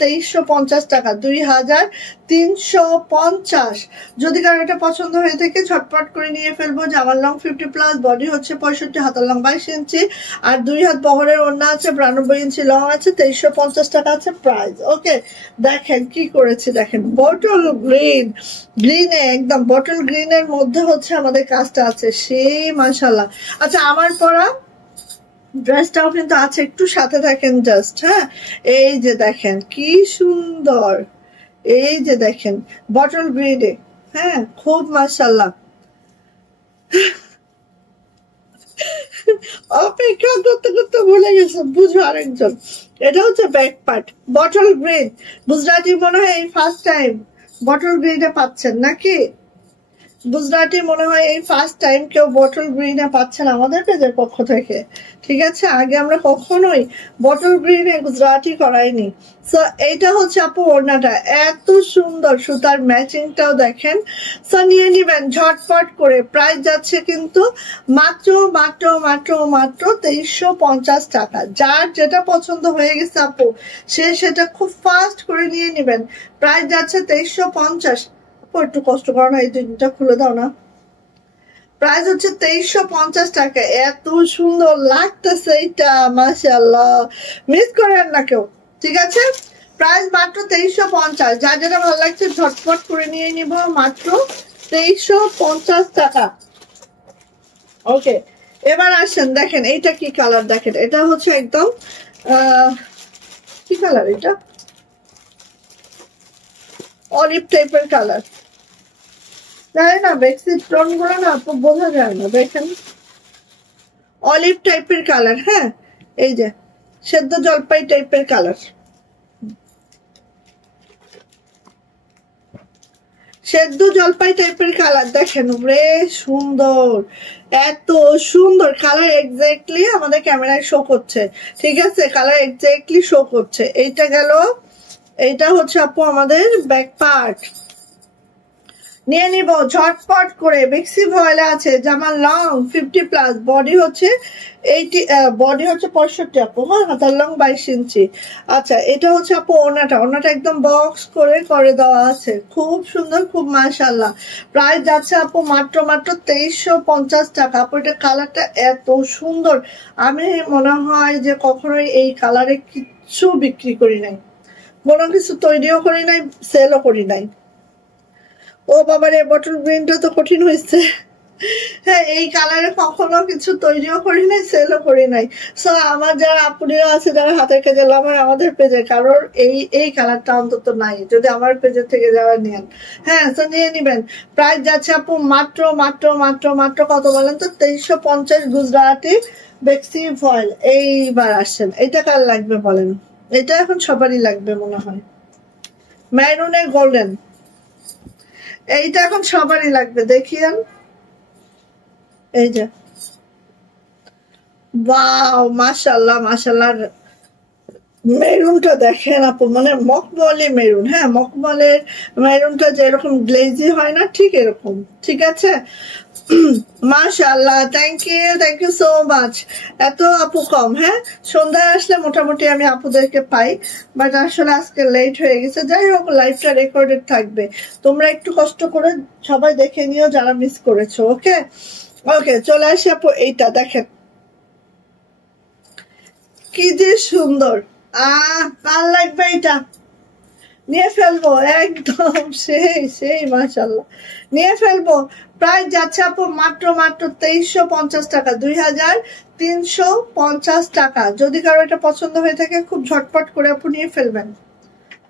2350 টাকা, 2350। যদি কারো এটা পছন্দ হয়ে থাকে ঝটপট করে নিয়ে ফেলবো। জামার লং 50+, বডি হচ্ছে 65, হাতার লং 22 ইঞ্চি, আর 2 হাত বহরের ওড়না আছে, 92 ইঞ্চি লং আছে, 2350 টাকা আছে প্রাইস। ওকে, দেখেন কি করেছি, দেখেন বটল গ্রিনে, একদম বটল গ্রিনের মধ্যে হচ্ছে আমাদের কাজটা আছে, সেই মাশাআল্লাহ। আচ্ছা, আমার পরা ড্রেসটাও কিন্তু আছে, একটু সাথে থাকেন জাস্ট, হ্যাঁ। এই যে দেখেন কি সুন্দর, এই যে দেখেন বটল গ্রিনে, হ্যাঁ, খুব মাশাআল্লাহ। অপেক্ষা করতে করতে ভুলে গেছে, বুঝো আরেকজন। এটা হচ্ছে back part, bottle green. Gujarati মনে হয় এই ফার্স্ট টাইম বটল গ্রিনে পাচ্ছেন নাকি? গুজরাটি মনে হয় এই ফার্স্ট টাইম কেউ বটল গ্রিনে পাচ্ছেন আমাদের পেজের পক্ষ থেকে, ঠিক আছে? আগে আমরা কখনোই বটল গ্রিনে গুজরাটি করাইনি। সো এইটা হচ্ছে আপু ওড়নাটা, এত সুন্দর, সুতার ম্যাচিংটাও দেখেন। সো নিয়ে নিবেন ঝটপট করে। প্রাইস যাচ্ছে কিন্তু মাত্র 2350 টাকা। যার যেটা পছন্দ হয়ে গেছে আপু, সে সেটা খুব ফাস্ট করে নিয়ে নিবেন। প্রাইস যাচ্ছে 2350। একটু কষ্ট করো না, এই দুইটা খুলে দাও না। প্রাইস হচ্ছে 2350 টাকা। এত সুন্দর লাগতেছে এটা, মাশাআল্লাহ, মিস করেন না কেউ, ঠিক আছে? প্রাইস মাত্র 2350। যার যেটা ভালো লাগছে ঝটপট করে নিয়ে নিব, মাত্র 2350 টাকা। ওকে, এবার আসেন, দেখেন এইটা কি কালার, দেখেন এটা হচ্ছে একদম কি কালার, এটা অলিভ টাইপের কালার, জানি না বেক্সির টোন গুলো না বোঝা যায় না, দেখেন অলিভ টাইপের কালার। হ্যাঁ, এই যে সেদ্ধ জলপাই টাইপের কালার, সেদ্ধ জলপাই টাইপের কালার, দেখেন রে সুন্দর, এত সুন্দর কালার, এক্স্যাক্টলি আমাদের ক্যামেরায় শো করছে, ঠিক আছে? কালার এক্স্যাক্টলি শো করছে। এইটা গেল, এইটা হচ্ছে আপু আমাদের ব্যাক পার্ট, নিয়ে নিব ঝটপট করে। বেক্সি ভয়েলে আছে, জামা লং 50+, বডি হচ্ছে 80, বডি হচ্ছে 65 আপু। হ্যাঁ, হাতার লং 22 ইঞ্চি। আচ্ছা, এটা হচ্ছে আপু ওনাটা, ওনাটা একদম বক্স করে দেওয়া আছে, খুব সুন্দর, খুব মাশাআল্লাহ। প্রাইস যাচ্ছে আপু মাত্র 2350 টাকা। আপু এটা কালারটা এত সুন্দর, আমি মনে হয় যে কখনোই এই কালারে কিচ্ছু বিক্রি করি নাই, কোনো কিছু তৈরিও করি নাই, সেলও করি নাই। ও বাবার, এই বটল গ্রিনটা তো কঠিন হয়েছে। হ্যাঁ, এই কালারে কখনো কিছু তৈরিও করি নাই, সেলও করি নাই। সো আমার যারা আপুরিরা আছে, যারা হাতের কাজে লাভার, আমাদের পেজে কারোর এই কালারটা অন্তত নাই, যদি আমার পেজের থেকে যারা নেন, হ্যাঁ তো নিয়ে নিবেন। প্রাইস যাচ্ছে আপু মাত্র মাত্র মাত্র মাত্র কত বলেন তো? 2350 গুজরাটি বেক্সি ফয়েল। এইবার আসেন, এটা কার লাগবে বলেন? এটা এখন সবারই লাগবে মনে হয়, মেরুনের গোল্ডেন, এইটা এখন সবারই লাগবে, দেখিয়েন এই যে, ওয়াও, মাশাআল্লাহ মাশাআল্লাহ, মেরুনটা দেখেন আপু, মানে মখমলি মেরুন। হ্যাঁ, মখমলের মেরুনটা যেরকম গ্লেজি হয় না, ঠিক এরকম, ঠিক আছে? মাশাআল্লাহ, থ্যাংক ইউ সো মাচ। এত আপু কম? হ্যাঁ, সন্ধ্যায় আসলে মোটামুটি আমি আপুদেরকে পাই, বাট আসলে আজকে লেট হয়ে গেছে। যাই হোক, লাইভটা রেকর্ডেড থাকবে, তোমরা একটু কষ্ট করে সবাই দেখে নিও যারা মিস করেছো। ওকে ওকে, চলে আসি আপু, এইটা দেখেন কি যে সুন্দর, কার লাগবে এটা? নিয়ে ফেলবো একদম, সেই মাশাআল্লাহ, নিয়ে ফেলবো। প্রাইস যাচ্ছে আপু মাত্র মাত্র 2350 টাকা, 2350 টাকা। যদি কারো এটা পছন্দ হয়ে থাকে, খুব ঝটপট করে আপু নিয়ে ফেলবেন,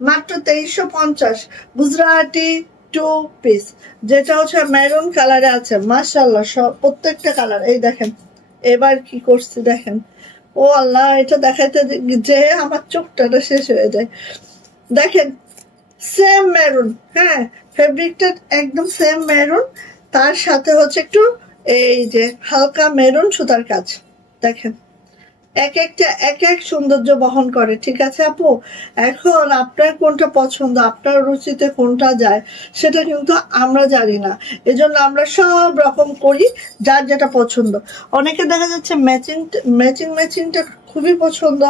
মাত্র 2350। গুজরাটি 2 পিস, যেটা হচ্ছে মেরুন কালারে আছে, মাশাআল্লাহ, সব প্রত্যেকটা কালার। এই দেখেন, এবার কি করছি দেখেন, ও আল্লাহ, এটা দেখাইতে যে আমার চোখটা শেষ হয়ে যায়। দেখেন, সেম মেরুন, হ্যাঁ, ফেব্রিকটা একদম সেম মেরুন, তার সাথে হচ্ছে একটু এই যে হালকা মেরুন সুতার কাজ। দেখেন, এক একটা এক এক সৌন্দর্য বহন করে, ঠিক আছে আপু? এখন আপনার কোনটা পছন্দ, আপনার রুচিতে কোনটা যায়, সেটা কিন্তু আমরা জানি না, এজন্য আমরা সব রকম করি, যার যেটা পছন্দ। অনেকে দেখা যাচ্ছে ম্যাচিংটা খুবই পছন্দ,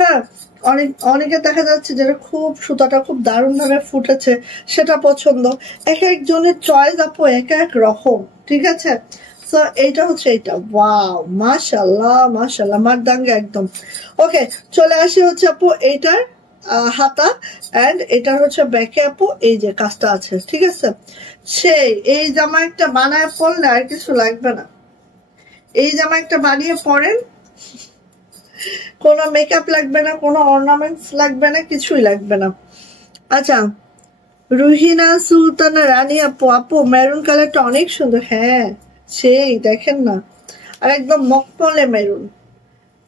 হ্যাঁ, অনেকে দেখা যাচ্ছে যেটা খুব সুতাটা খুব দারুণ ভাবে ফুটেছে, সেটা পছন্দ। এক একজনের চয়েস আপু এক এক রকম, ঠিক আছে? সো এইটা হচ্ছে এইটা, ওয়াও, মাশাআল্লাহ মাশাআল্লাহ, মারদাঙ্গা একদম। ওকে, চলে আসি হচ্ছে আপু এইটার হাতা, এন্ড এটার হচ্ছে ব্যাকে আপু এই যে কাজটা আছে, ঠিক আছে? সেই এই জামা একটা বানায় পরলে আর কিছু লাগবে না, এই জামা একটা বানিয়ে পরেন, কোনো মেকআপ লাগবে না, কোনো অর্নামেন্টস লাগবে না, কিছুই লাগবে না। আচ্ছা, রুহিনা সুলতানা রানী আপু, আপু মেরুন কালারটা অনেক সুন্দর। হ্যাঁ, সেই দেখেন না, আর একদম মখমলে মেরুন,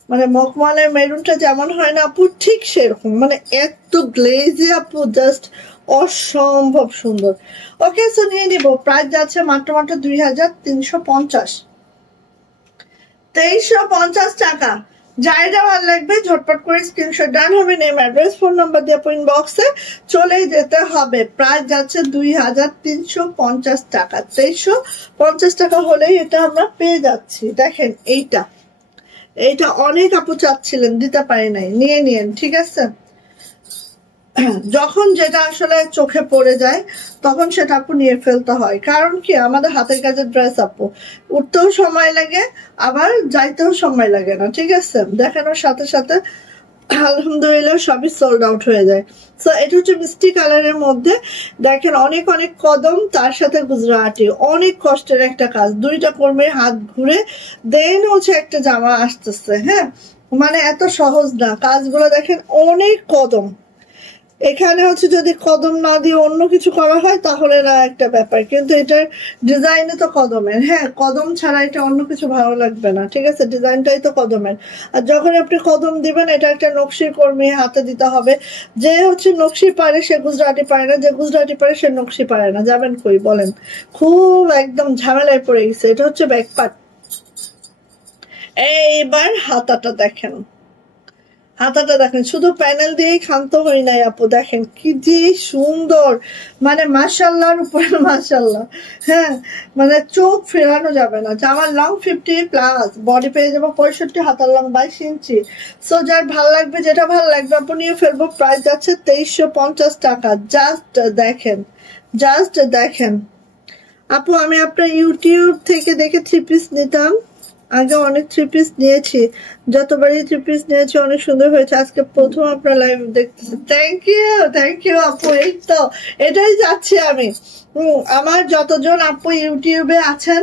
মানে মখমলের মেরুনটা যেমন হয় না আপু, ঠিক সেরকম, মানে এত গ্লেজি আপু, জাস্ট অসম্ভব সুন্দর। ওকে, সো নিয়ে নিব। প্রাইস যাচ্ছে মাত্র মাত্র 2350, 2350 টাকা। যাইটা ভালো লাগবে ঝটপট করে স্ক্রিনশট ডান হবে, নেম অ্যাড্রেস ফোন নাম্বার দিয়ে ইনবক্সে চলেই যেতে হবে। প্রাইস যাচ্ছে 2350 টাকা, 2350 টাকা হলেই এটা আমরা পেয়ে যাচ্ছি। দেখেন, এইটা অনেক আপু চাচ্ছিলেন, দিতে পারি নাই, নিয়ে নিন, ঠিক আছে? যখন যেটা আসলে চোখে পড়ে যায় তখন সেটা আপু নিয়ে ফেলতে হয়, কারণ কি আমাদের হাতের কাজের ড্রেস আপু, উঠতেও সময় লাগে আবার যাইতেও সময় লাগে না, ঠিক আছে, দেখানোর সাথে সাথে আলহামদুলিল্লাহ সবই সোল্ড আউট হয়ে যায়। সো এটা হচ্ছে মিষ্টি কালারের মধ্যে, দেখেন অনেক অনেক কদম, তার সাথে গুজরাটি, অনেক কষ্টের একটা কাজ, দুইটা কর্মীর হাত ঘুরে দেন হচ্ছে একটা জামা আসতেছে। হ্যাঁ, মানে এত সহজ না কাজগুলো, দেখেন অনেক কদম। এখানে হচ্ছে যদি কদম না দিয়ে অন্য কিছু করা হয় তাহলে না একটা ব্যাপার, কিন্তু এটার ডিজাইনে তো কদমের, হ্যাঁ কদম ছাড়া এটা অন্য কিছু ভালো লাগবে না, ঠিক আছে, ডিজাইনটাই তো কদমের। আর যখন আপনি কদম দিবেন এটা একটা নকশি কর্মী হাতে দিতে হবে, যে হচ্ছে নকশি পারে সে গুজরাটি পারে না, যে গুজরাটি পারে সে নকশি পারে না, যাবেন কই বলেন, খুব একদম ঝামেলায় পড়ে গেছে। এটা হচ্ছে ব্যাক পার্ট। এইবার হাতাটা দেখেন, হাতাটা দেখেন, শুধু প্যানেল দিয়েই ক্ষান্ত হই নাই আপু, দেখেন কি যে সুন্দর, মানে মাশাআল্লাহর উপরে মাশাআল্লাহ। হ্যাঁ, মানে চোখ ফেরানো যাবে না। জামার লং 50+, বডি পেয়ে যাবো 65, হাতার লং 22 ইঞ্চি। সো যার ভাল লাগবে, যেটা ভাল লাগবে আপু নিয়ে ফেলবো। প্রাইস যাচ্ছে 2350 টাকা। জাস্ট দেখেন, জাস্ট দেখেন আপু, আমি আপনার ইউটিউব থেকে দেখে 3 পিস নিতাম, আগে অনেক 3 পিস নিয়েছি, যতবারই 3 পিস নিয়েছি অনেক সুন্দর হয়েছে, আজকে প্রথম আপনার লাইভ দেখতেছি। থ্যাংক ইউ আপু। এই তো এটাই যাচ্ছি আমি। আমার যতজন আপু ইউটিউবে আছেন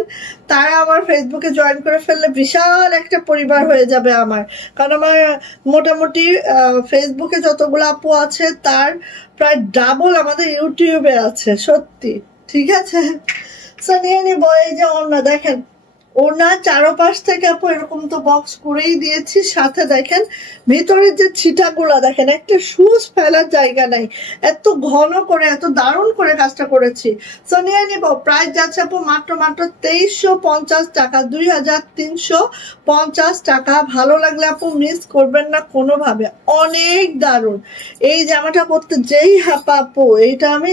তারা আমার ফেসবুকে জয়েন করে ফেললে বিশাল একটা পরিবার হয়ে যাবে আমার, কারণ আমার মোটামুটি ফেসবুকে যতগুলো আপু আছে তার প্রায় ডাবল আমাদের ইউটিউবে আছে, সত্যি, ঠিক আছে। সো নিয়ে নিবো। এই যে ওড়না দেখেন, ওনার চারপাশ থেকে আপু এরকম তো বক্স করেই দিয়েছি, সাথে দেখেন ভিতরের যে ছিটাগুলা দেখেন, একটা শুজ ফেলার জায়গা নাই, এত ঘন করে এত দারুণ করে কাজটা করেছি। সো নিয়ে নিব। প্রাইস যাচ্ছে আপু মাত্র 2350 টাকা, 2350 টাকা। ভালো লাগলে আপু মিস করবেন না কোনোভাবে, অনেক দারুণ। এই জামাটা করতে যেই হাপা আপু, এইটা আমি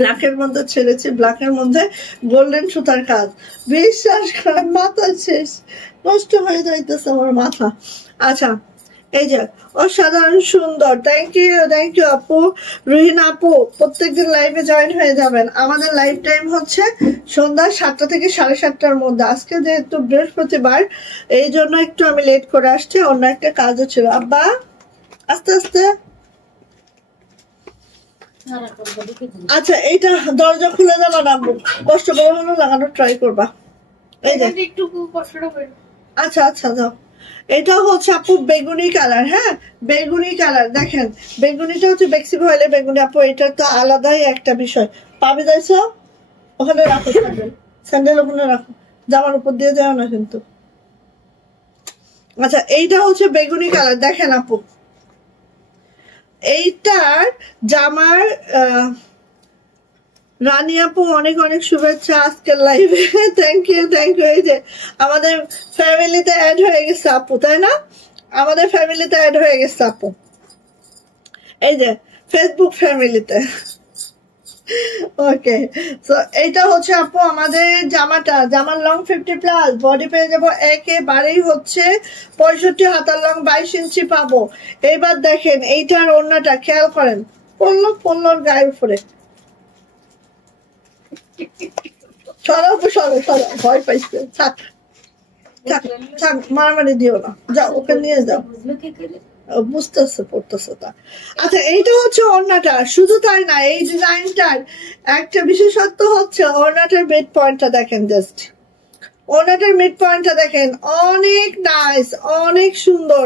ব্ল্যাকের মধ্যে ছেড়েছি, ব্ল্যাকের মধ্যে গোল্ডেন সুতার কাজ, বিশ্বাস করেন মাথা শেষ, নষ্ট হয়ে যাইতেছে আমার মাথা। আচ্ছা, এই যে অসাধারণ সুন্দর। থ্যাংক ইউ আপু। রুহিনা আপু প্রত্যেকদিন লাইভে জয়েন হয়ে যাবেন। আমাদের লাইভ টাইম হচ্ছে সন্ধ্যা 7টা থেকে 7:30টার মধ্যে। আজকে যেহেতু বৃহস্পতিবার এই জন্য একটু আমি লেট করে আসছি, অন্য একটা কাজও ছিল। আব্বা আস্তে আস্তে। আচ্ছা, এইটা দরজা খুলে যাবা না, কষ্ট করে হলো লাগানো ট্রাই করবা। এই যে একটু কষ্টটা করে। আচ্ছা যাও। এটা হচ্ছে আপু বেগুনি কালার। হ্যাঁ, বেগুনি কালার দেখেন, বেগুনিটা হচ্ছে বেক্সি ভয়েলের বেগুনি আপু, এটা তো আলাদাই একটা বিষয়। পাবে যাইছো ওখানে রাখো, স্যান্ডেল ওখানে রাখো, জামার উপর দিয়ে যাও না কিন্তু। আচ্ছা, এইটা হচ্ছে বেগুনি কালার দেখেন আপু, এইটার জামার রানী আপু অনেক অনেক শুভেচ্ছা আজকের লাইভে। Thank you. এই যে আমাদের ফ্যামিলিতে অ্যাড হয়ে গেছে আপু, তাই না? আমাদের ফ্যামিলিতে অ্যাড হয়ে গেছে আপু, এই যে ফেসবুক ফ্যামিলিতে। ওকে, সো এইটা হচ্ছে আপু আমাদের জামাটা, জামার লং 50+, বডি পেয়ে যাবো একেবারেই হচ্ছে 65, হাতার লং 22 ইঞ্চি পাবো। এবার দেখেন এইটার ওড়নাটা খেয়াল করেন, পড়লোর গায়ের উপরে। সরাও, ভয় পাইছে, থাক মারামারি দিও না, যাও ওকে নিয়ে যাও, বুঝতেছে পড়তেছে তা। আচ্ছা, এইটা হচ্ছে ওড়নাটা, শুধু তাই না, এই ডিজাইনটার একটা বিশেষত্ব হচ্ছে ওড়নাটার মিড পয়েন্টটা দেখেন, জাস্ট ওড়নাটার মিড পয়েন্টটা দেখেন, অনেক নাইস, অনেক সুন্দর,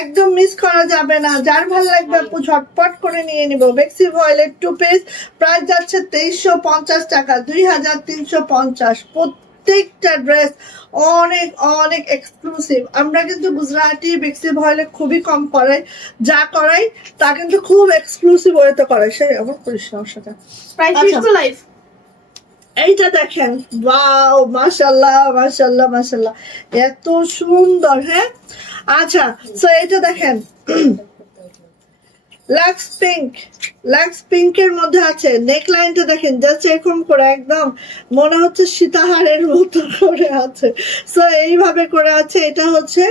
একদম মিস করা যাবে না। যার ভালো লাগবে আপু ঝটপট করে নিয়ে নিব। বেক্সি ভয়েলের 2 পিস, প্রাইস যাচ্ছে 2350 টাকা, 2350। প্রত্যেকটা ড্রেস অনেক অনেক এক্সক্লুসিভ। আমরা কিন্তু গুজরাটি বেক্সি ভয়েলে খুবই কম করাই, যা করাই তা কিন্তু খুব এক্সক্লুসিভ ওয়েতে করাই। সেই আমার করিস না ওর সাথে। এইটা দেখেন, ওয়াও, মাশাআল্লাহ, এত সুন্দর। হ্যাঁ, আচ্ছা, সো এইটা দেখেন, লাক্স পিঙ্কের মধ্যে আছে। নেক লাইনটা দেখেন জাস্ট এরকম করে একদম মনে হচ্ছে সীতাহারের মতো করে আছে। সো এইভাবে করে আছে। এটা হচ্ছে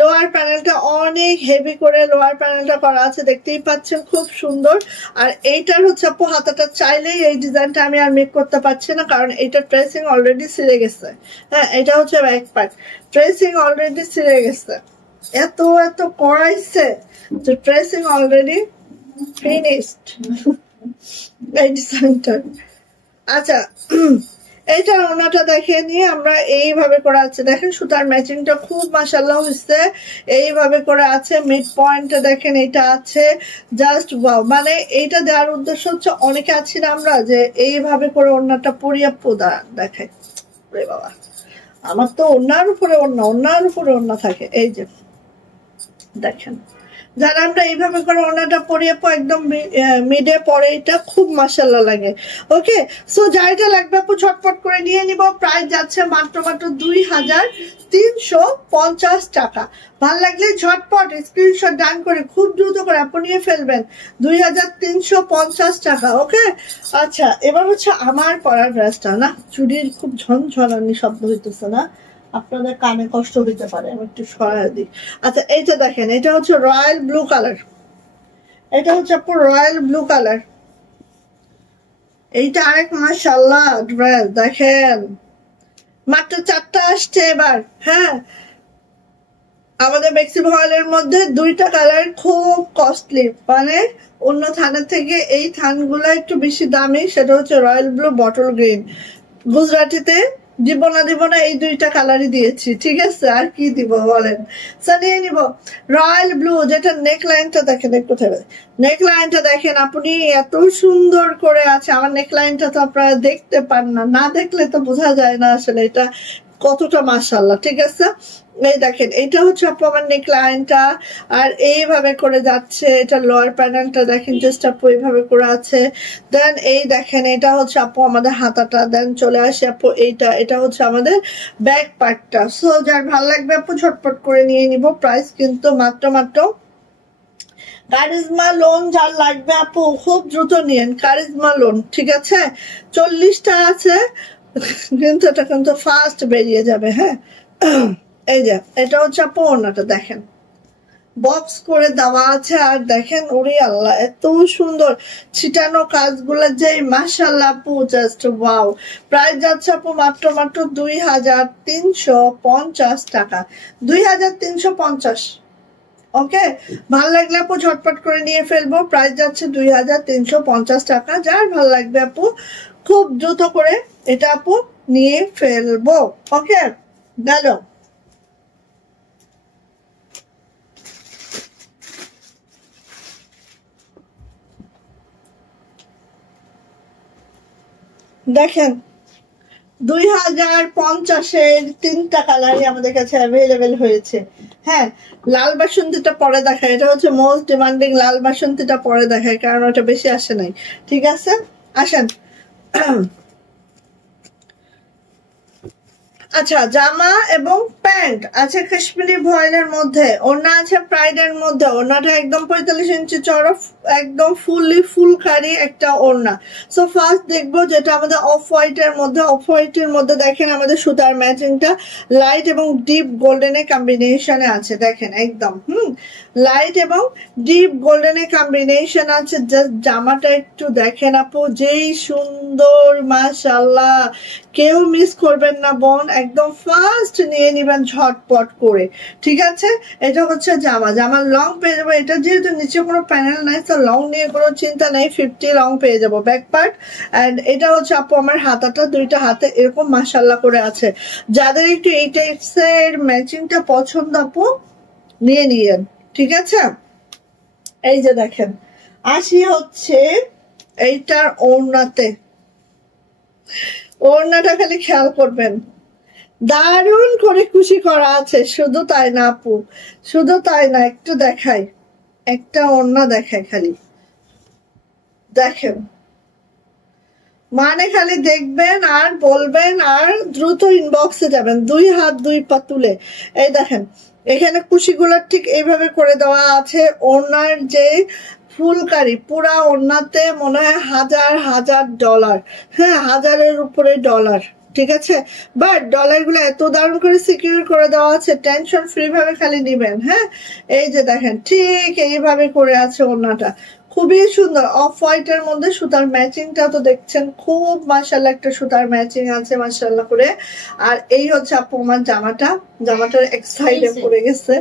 লোয়ার প্যানেলটা অনেক হেভি করে লোয়ার প্যানেলটা করা আছে, দেখতেই পাচ্ছেন খুব সুন্দর। আর এইটার হচ্ছে আপু হাতাটা চাইলেই এই ডিজাইনটা আমি আর মেক করতে পারছি না, কারণ এইটার ট্রেসিং অলরেডি ছিঁড়ে গেছে। হ্যাঁ, এটা হচ্ছে ব্যাক পার্ট, ট্রেসিং অলরেডি ছিঁড়ে গেছে, এত করাইছে যে ট্রেসিং অলরেডি ফিনিশড এই ডিজাইনটা। আচ্ছা, এইটার ওনাটা দেখে নিয়ে আমরা এইভাবে করে আছে, দেখেন সুতার ম্যাচিংটা খুব মাশাআল্লাহ হচ্ছে। এইভাবে করে আছে, মিড পয়েন্টে দেখেন এটা আছে, জাস্ট ওয়াও। মানে এইটা দেওয়ার উদ্দেশ্য হচ্ছে অনেকে আছি না আমরা যে এইভাবে করে ওনাটা পরিয়া পোদা দেখায়। বাবা, আমার তো ওনার উপরে ওনা থাকে। এই যে দেখেন, যারা আমরা এইভাবে করে ওনাটা পরিয়ে একদম মিডে পরে, এটা খুব মাশাআল্লাহ লাগে। ওকে, সো যাইটা লাগবে আপু ছটপট করে নিয়ে নিব। প্রাইস যাচ্ছে মাত্র 2350 টাকা। ভাল লাগলে ঝটপট স্ক্রিনশট ডান করে খুব দ্রুত করে আপু নিয়ে ফেলবেন। 2350 টাকা। ওকে, আচ্ছা এবার হচ্ছে আমার পরার ড্রেসটা। না, চুড়ির খুব ঝনঝনানি শব্দ হইতেছে না? আপনাদের কানে কষ্ট হইতে পারে, আমি একটু সরাই দিই। আচ্ছা, এইটা দেখেন, এটা হচ্ছে রয়্যাল ব্লু কালার। এটা হচ্ছে আপু রয়্যাল ব্লু কালার। এইটা আরেক মাশাআল্লাহ ড্রেস দেখেন, মাত্র 4টা আসছে এবার। হ্যাঁ, আমাদের বেক্সি ভয়েলের মধ্যে 2টা কালার খুব কস্টলি, মানে অন্য থানের থেকে এই থানগুলো একটু বেশি দামি। সেটা হচ্ছে রয়্যাল ব্লু, বটল গ্রিন। গুজরাটিতে দিব না এই 2টা কালারই দিয়েছি, ঠিক আছে, আর কি দিব বলেন। নিয়ে নিব রয়্যাল ব্লু, যেটা নেক লাইনটা দেখেন, একটু নেক লাইনটা দেখেন আপনি, এত সুন্দর করে আছে। আমার নেক লাইনটা তো আপনারা দেখতে পান না, না দেখলে তো বোঝা যায় না আসলে এটা কতটা মাশাআল্লাহ। ঠিক আছে, এই দেখেন, এটা হচ্ছে আপু আমার নেক লাইনটা, আর এইভাবে করে যাচ্ছে। এটা লোয়ার প্যানেলটা দেখেন, জাস্ট আপু এইভাবে করে আছে। দেন এই দেখেন, এটা হচ্ছে আপু আমাদের হাতাটা। দেন চলে আসে আপু এটা হচ্ছে আমাদের ব্যাক পার্টটা। সো যার ভালো লাগবে আপু ঝটপট করে নিয়ে নিব। প্রাইস কিন্তু মাত্র কারিজমা লোন যার লাগবে আপু খুব দ্রুত নিয়েন, কারিজমা লোন। ঠিক আছে, 40টা আছে, কিন্তু এটা কিন্তু ফাস্ট বেরিয়ে যাবে। হ্যাঁ, এই যে এটা হচ্ছে আপু ওনাটা দেখেন, বক্স করে দেওয়া আছে। আর দেখেন, ওরে আল্লাহ, এত সুন্দর ছিটানো কাজগুলো যে মাশাআল্লাহ আপু, জাস্ট ওয়াও। প্রাইস যাচ্ছে আপু মাত্র 2350 টাকা। 2350। ওকে, ভালো লাগলে আপু ঝটপট করে নিয়ে ফেলবো। প্রাইস যাচ্ছে 2350 টাকা। যার ভালো লাগবে আপু খুব দ্রুত করে এটা আপু নিয়ে ফেলবো। ওকে, গেল। দেখেন, 2050-এর 3টা কালারই আমাদের কাছে অ্যাভেলেবেল হয়েছে। হ্যাঁ, লাল বাসন্তীটা পরে দেখায়, এটা হচ্ছে মোস্ট ডিমান্ডিং। লাল বাসন্তীটা পরে দেখায়, কারণ ওটা বেশি আসে নাই। ঠিক আছে, আসেন। আচ্ছা, জামা এবং প্যান্ট আছে কাশ্মীরি ভয়েলের মধ্যে, ওড়না আছে প্রাইডের মধ্যে। ওড়নাটা একদম 45 ইঞ্চি চড়া, একদম ফুলকারি একটা ওড়না। সো ফার্স্ট দেখবো যেটা আমাদের অফ হোয়াইটের মধ্যে। অফ হোয়াইটের মধ্যে দেখেন আমাদের সুতার ম্যাচিংটা লাইট এবং ডিপ গোল্ডেনের কম্বিনেশনে আছে। দেখেন একদম লাইট এবং ডিপ গোল্ডেনের কম্বিনেশন আছে। জাস্ট জামাটা একটু দেখেন আপু, যেই সুন্দর মাশাআল্লাহ, কেউ মিস করবেন না বোন, একদম ফার্স্ট নিয়ে নিবেন ঝটপট করে। ঠিক আছে, এটা হচ্ছে জামার লং পেয়ে যাবো। এটা যেহেতু নিচে কোনো প্যানেল নাই, তো লং নিয়ে কোনো চিন্তা নেই, 50 লং পেয়ে যাবো ব্যাক পার্ট। অ্যান্ড এটা হচ্ছে আপু আমার হাতাটা, 2টা হাতে এরকম মাশাআল্লাহ করে আছে। যাদের একটু এই টাইপসের ম্যাচিংটা পছন্দ আপু নিয়ে নিয়েন। ঠিক আছে, এই যে দেখেন, আসি হচ্ছে এইটার ওড়নাতে। ওড়নাটা খালি খেয়াল করবেন, দারুণ করে খুশি করা আছে। শুধু তাই না আপু, শুধু তাই না, একটু দেখাই, একটা ওড়না দেখাই খালি, দেখেন। মানে খালি দেখবেন আর বলবেন, আর দ্রুত ইনবক্সে যাবেন 2 হাত 2 পা তুলে। এই দেখেন, এখানে কুশিগুলো ঠিক এইভাবে করে দেওয়া আছে। ওড়নার যে ফুলকারি পুরা ওড়নাতে মনে হয় হাজার হাজার ডলার, হ্যাঁ 1000-এর উপরে ডলার, ঠিক আছে। বাট ডলার গুলো এত দারুণ করে সিকিউর করে দেওয়া আছে, টেনশন ফ্রি ভাবে খালি নিবেন। হ্যাঁ এই যে দেখেন ঠিক এইভাবে করে আছে ওড়নাটা, খুবই সুন্দর। অফ হোয়াইট এর মধ্যে সুতার ম্যাচিংটা তো দেখছেন, খুব মাশাআল্লাহ একটা সুতার ম্যাচিং আছে মাশাআল্লাহ করে। আর এই হচ্ছে আপু আমার জামাটার এক সাইডে পড়ে গেছে।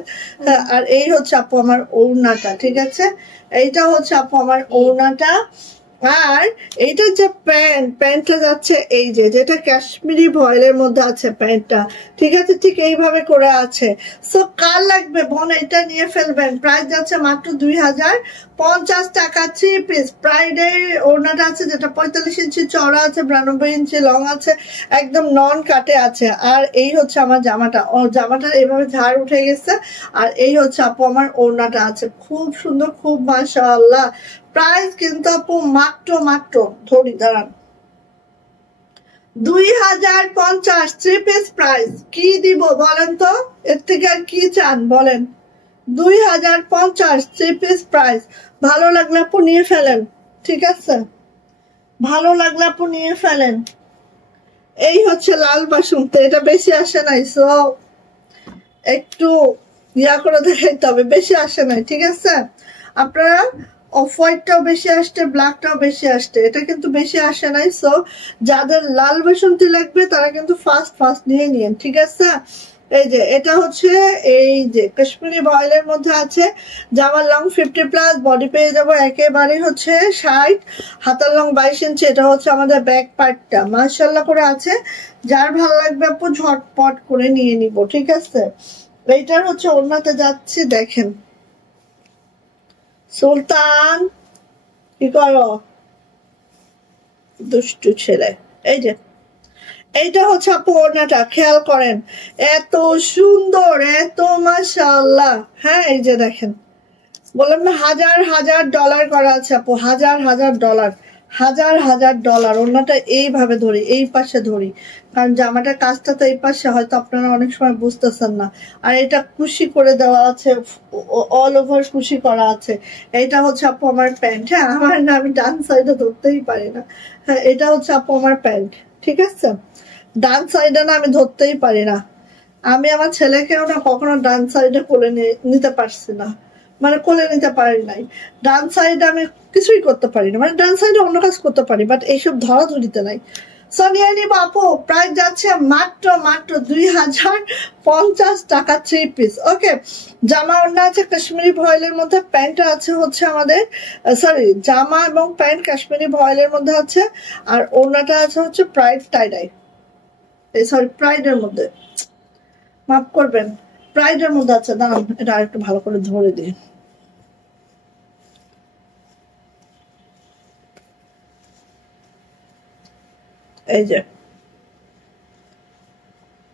আর এই হচ্ছে আপু আমার ওড়নাটা, ঠিক আছে। এইটা হচ্ছে আপু আমার ওড়নাটা। আর এইটা যে প্যান্টটা যাচ্ছে এই যে যেটা কাশ্মীরি ভয়েলের মধ্যে আছে প্যান্টটা, ঠিক আছে, ঠিক এইভাবে করে আছে। সো কার লাগবে বোন এটা নিয়ে ফেলবেন। প্রাইস যাচ্ছে মাত্র 2050 টাকা 3 পিস। ফ্রাইডে ওড়নাটা আছে যেটা 45 ইঞ্চি চওড়া আছে, 92 ইঞ্চি লং আছে, একদম নন কাটে আছে। আর এই হচ্ছে আমার জামাটা, জামাটা এইভাবে ঝাড় উঠে গেছে। আর এই হচ্ছে আপু আমার ওড়নাটা আছে, খুব সুন্দর, খুব মাশাআল্লাহ। প্রাইস কিন্তু আপু মাত্র ধরি দাঁড়ান 2050 3 পিস প্রাইস। কি দিব বলেন তো, এর থেকে আর কি চান বলেন। 2050 3 পিস প্রাইস। ভালো লাগলে আপু নিয়ে ফেলেন, ঠিক আছে, ভালো লাগলে আপু নিয়ে ফেলেন। এই হচ্ছে লাল বাসন্তী, এটা বেশি আসে নাই, সো একটু ইয়া করে দেখাইতে হবে, বেশি আসে নাই, ঠিক আছে। আপনারা অফ হোয়াইটটাও বেশি আসছে, ব্ল্যাকটাও বেশি আসছে, এটা কিন্তু বেশি আসে নাই। সো যাদের লাল বাসন্তী লাগবে তারা কিন্তু ফার্স্ট নিয়ে নিন, ঠিক আছে। এই যে এটা হচ্ছে এই যে কাশ্মীরি ভয়েলের মধ্যে আছে, জামার লং 50+, বডি পেয়ে যাবো একেবারে হচ্ছে 60, হাতার লং 22 ইঞ্চি। এটা হচ্ছে আমাদের ব্যাক পার্টটা মাশাআল্লাহ করে আছে। যার ভালো লাগবে আপু ঝটপট করে নিয়ে নিব, ঠিক আছে। এইটার হচ্ছে ওড়নাতে যাচ্ছে, দেখেন সুলতান কি করো দুষ্টু ছেলে। এই যে এইটা হচ্ছে আপু ওড়নাটা, খেয়াল করেন এত সুন্দর, এত মাশাআল্লাহ। হ্যাঁ এই যে দেখেন, বললাম না হাজার হাজার ডলার করা আছে আপু, হাজার হাজার ডলার। ওড়নাটা এইভাবে ধরি, এই পাশে ধরি, কারণ জামাটার কাজটা তো এই পাশে, হয়তো আপনারা অনেক সময় বুঝতেছেন না। আর এটা কুশি করে দেওয়া আছে, অল ওভার কুশি করা আছে। এটা হচ্ছে আপু আমার প্যান্ট। হ্যাঁ আমার না, আমি ডান সাইডে ধরতেই পারি না। হ্যাঁ এটা হচ্ছে আপু আমার প্যান্ট, ঠিক আছে। ডান সাইডে না আমি ধরতেই পারি না। আমি আমার ছেলেকেও না কখনো ডান সাইডে কোলে নিতে পারছি না, মানে কোলে নিতে পারি নাই। ডান সাইডে আমি কিছুই করতে পারি না, মানে ডান সাইডে অন্য কাজ করতে পারি, বাট এইসব ধরাধরিতে নাই। সো নিয়ে নিব আপু, প্রাইস যাচ্ছে মাত্র 2050 টাকা 3 পিস। ওকে, জামা ওড়না আছে কাশ্মীরি ভয়েলের মধ্যে, প্যান্ট আছে হচ্ছে আমাদের, সরি জামা এবং প্যান্ট কাশ্মীরি ভয়েলের মধ্যে আছে। আর ওড়নাটা আছে হচ্ছে প্রাইড টাইডাই, সরি প্রাইডের মধ্যে, মাফ করবেন, প্রাইডের মধ্যে আছে। দাঁড়ান এটা আরেকটু ভালো করে ধরে দিই। এই যে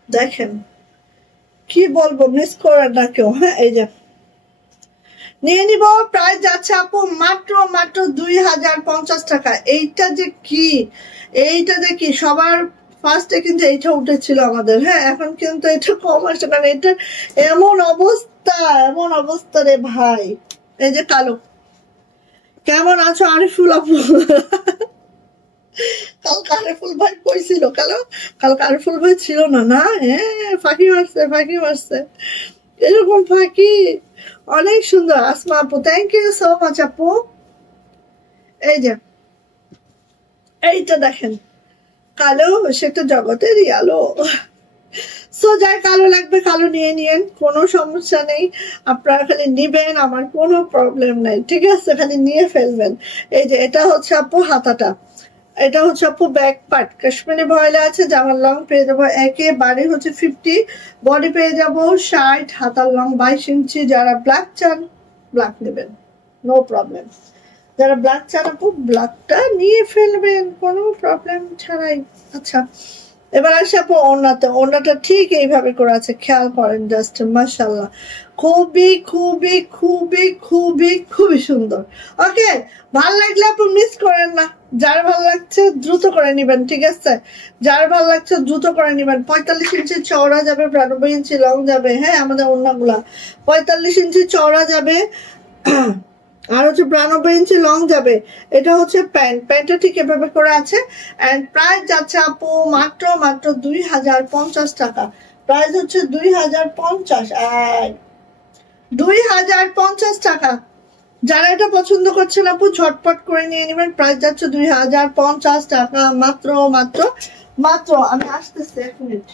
দেখেন, কি বলবো, মিস করেন না কেউ। হ্যাঁ এই যে নিয়ে নিব, প্রাইস যাচ্ছে আপু মাত্র 2050 টাকা। এইটা যে কি সবার ফার্স্টে কিন্তু এইটা উঠেছিল আমাদের। হ্যাঁ এখন কিন্তু এটা কম আসছে, কারণ এটা এমন অবস্থা রে ভাই। এই যে কালো, কেমন আছো আরিফুল আপু? কালকে আরিফুল ভাই কইছিল, কালকে আরিফুল ভাই ছিল না। হ্যাঁ ফাঁকি মারছে এরকম ফাঁকি। অনেক সুন্দর আসমা আপু, থ্যাংক ইউ সো মাচ আপু। এই যে এইটা দেখেন কালো, সেটা জগতেরই আলো। সো যাই কালো লাগবে কালো নিয়ে নিয়েন, কোনো সমস্যা নেই। আপনারা খালি নিবেন, আমার কোনো প্রবলেম নাই, ঠিক আছে, খালি নিয়ে ফেলবেন। এই যে এটা হচ্ছে আপু হাতাটা, এটা হচ্ছে আপু ব্যাক পার্ট, কাশ্মীরি ভয়েলে আছে। জামার লং পেয়ে যাবো একেবারে হচ্ছে 50, বডি পেয়ে যাবো 60, হাতার লং 22 ইঞ্চি। যারা ব্ল্যাক চান ব্ল্যাক নেবেন, নো প্রবলেম। যারা ব্ল্যাক চান আপু ব্ল্যাকটা নিয়ে ফেলবেন, কোনো প্রবলেম ছাড়াই। আচ্ছা এবার আসে আপু ওড়নাটা ঠিক এইভাবে করে আছে, খেয়াল করেন জাস্ট মাশাআল্লাহ, খুবই সুন্দর। ওকে, ভালো লাগলে আপু মিস করেন না, যার ভালো লাগছে দ্রুত করে নিবেন, ঠিক আছে, যার ভালো লাগছে দ্রুত করে নিবেন। 45 ইঞ্চি চওড়া যাবে, 92 ইঞ্চি লং যাবে। হ্যাঁ আমাদের ওড়নাগুলা 45 ইঞ্চি চওড়া যাবে, আর হচ্ছে 92 ইঞ্চি লং যাবে। এটা হচ্ছে প্যান্ট, প্যান্টটা ঠিক এভাবে করে আছে। এন্ড প্রাইস যাচ্ছে আপু মাত্র মাত্র 2050 টাকা। প্রাইস হচ্ছে 2050, 2050 টাকা। যারা এটা পছন্দ করছেন আপু ঝটপট করে নিয়ে নেবেন। প্রাইস যাচ্ছে 2050 টাকা মাত্র মাত্র মাত্র। আমি আসতেছি 1 মিনিট।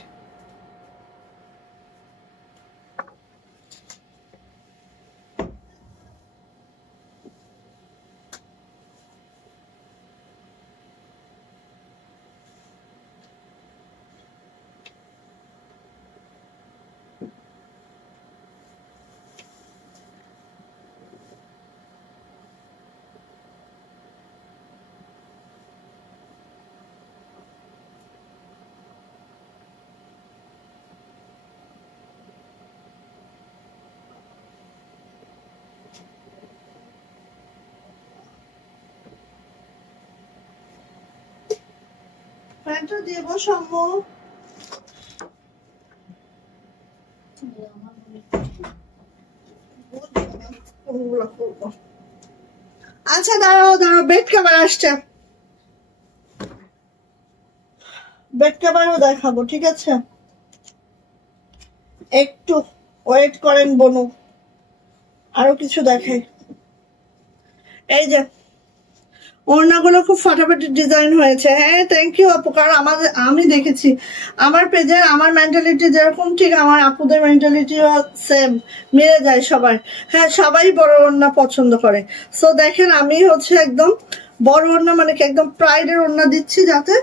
প্যান্টটা দিয়ে বসাম্য। আচ্ছা দাঁড়াও দাঁড়াও, বেড কভার আসছে, বেড কভারও দেখাবো, ঠিক আছে? একটু ওয়েট করেন বনু, আরো কিছু দেখাই। এই যে ওড়নাগুলো খুব ফাটাফাটি ডিজাইন হয়েছে। হ্যাঁ থ্যাংক ইউ আপু। কারণ আমাদের, আমি দেখেছি আমার পেজে আমার মেন্টালিটি যেরকম ঠিক আমার আপুদের মেন্টালিটিও সেম, মিলে যায় সবার। হ্যাঁ সবাই বড় ওড়না পছন্দ করে। সো দেখেন আমি হচ্ছে একদম বড় ওড়না মানে কি একদম প্রাইডের ওড়না দিচ্ছি যাতে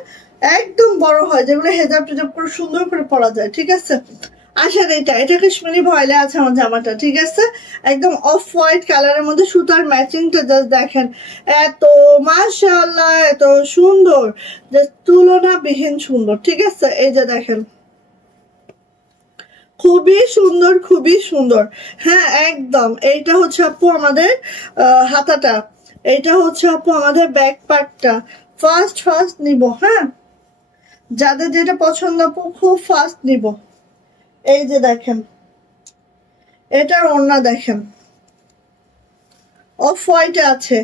একদম বড় হয়, যেগুলো হেজাব টেজাব করে সুন্দর করে পরা যায়, ঠিক আছে? আসেন এটা কাশ্মীরি ভয়েলে আছে আমার জামাটা, ঠিক আছে? একদম অফ হোয়াইট কালারের মধ্যে সুতার ম্যাচিংটা জাস্ট দেখেন, এত মাশাআল্লাহ এত সুন্দর, যে তুলনাবিহীন সুন্দর, ঠিক আছে? এই যে দেখেন খুবই সুন্দর খুবই সুন্দর। হ্যাঁ একদম। এইটা হচ্ছে আপু আমাদের হাতাটা, এইটা হচ্ছে আপু আমাদের ব্যাক পার্টটা। ফার্স্ট ফার্স্ট নিব, হ্যাঁ যাদের যেটা পছন্দ আপু খুব ফার্স্ট নিব। এই যে দেখেন এটার ওড়না দেখেন অফ হোয়াইট আছে,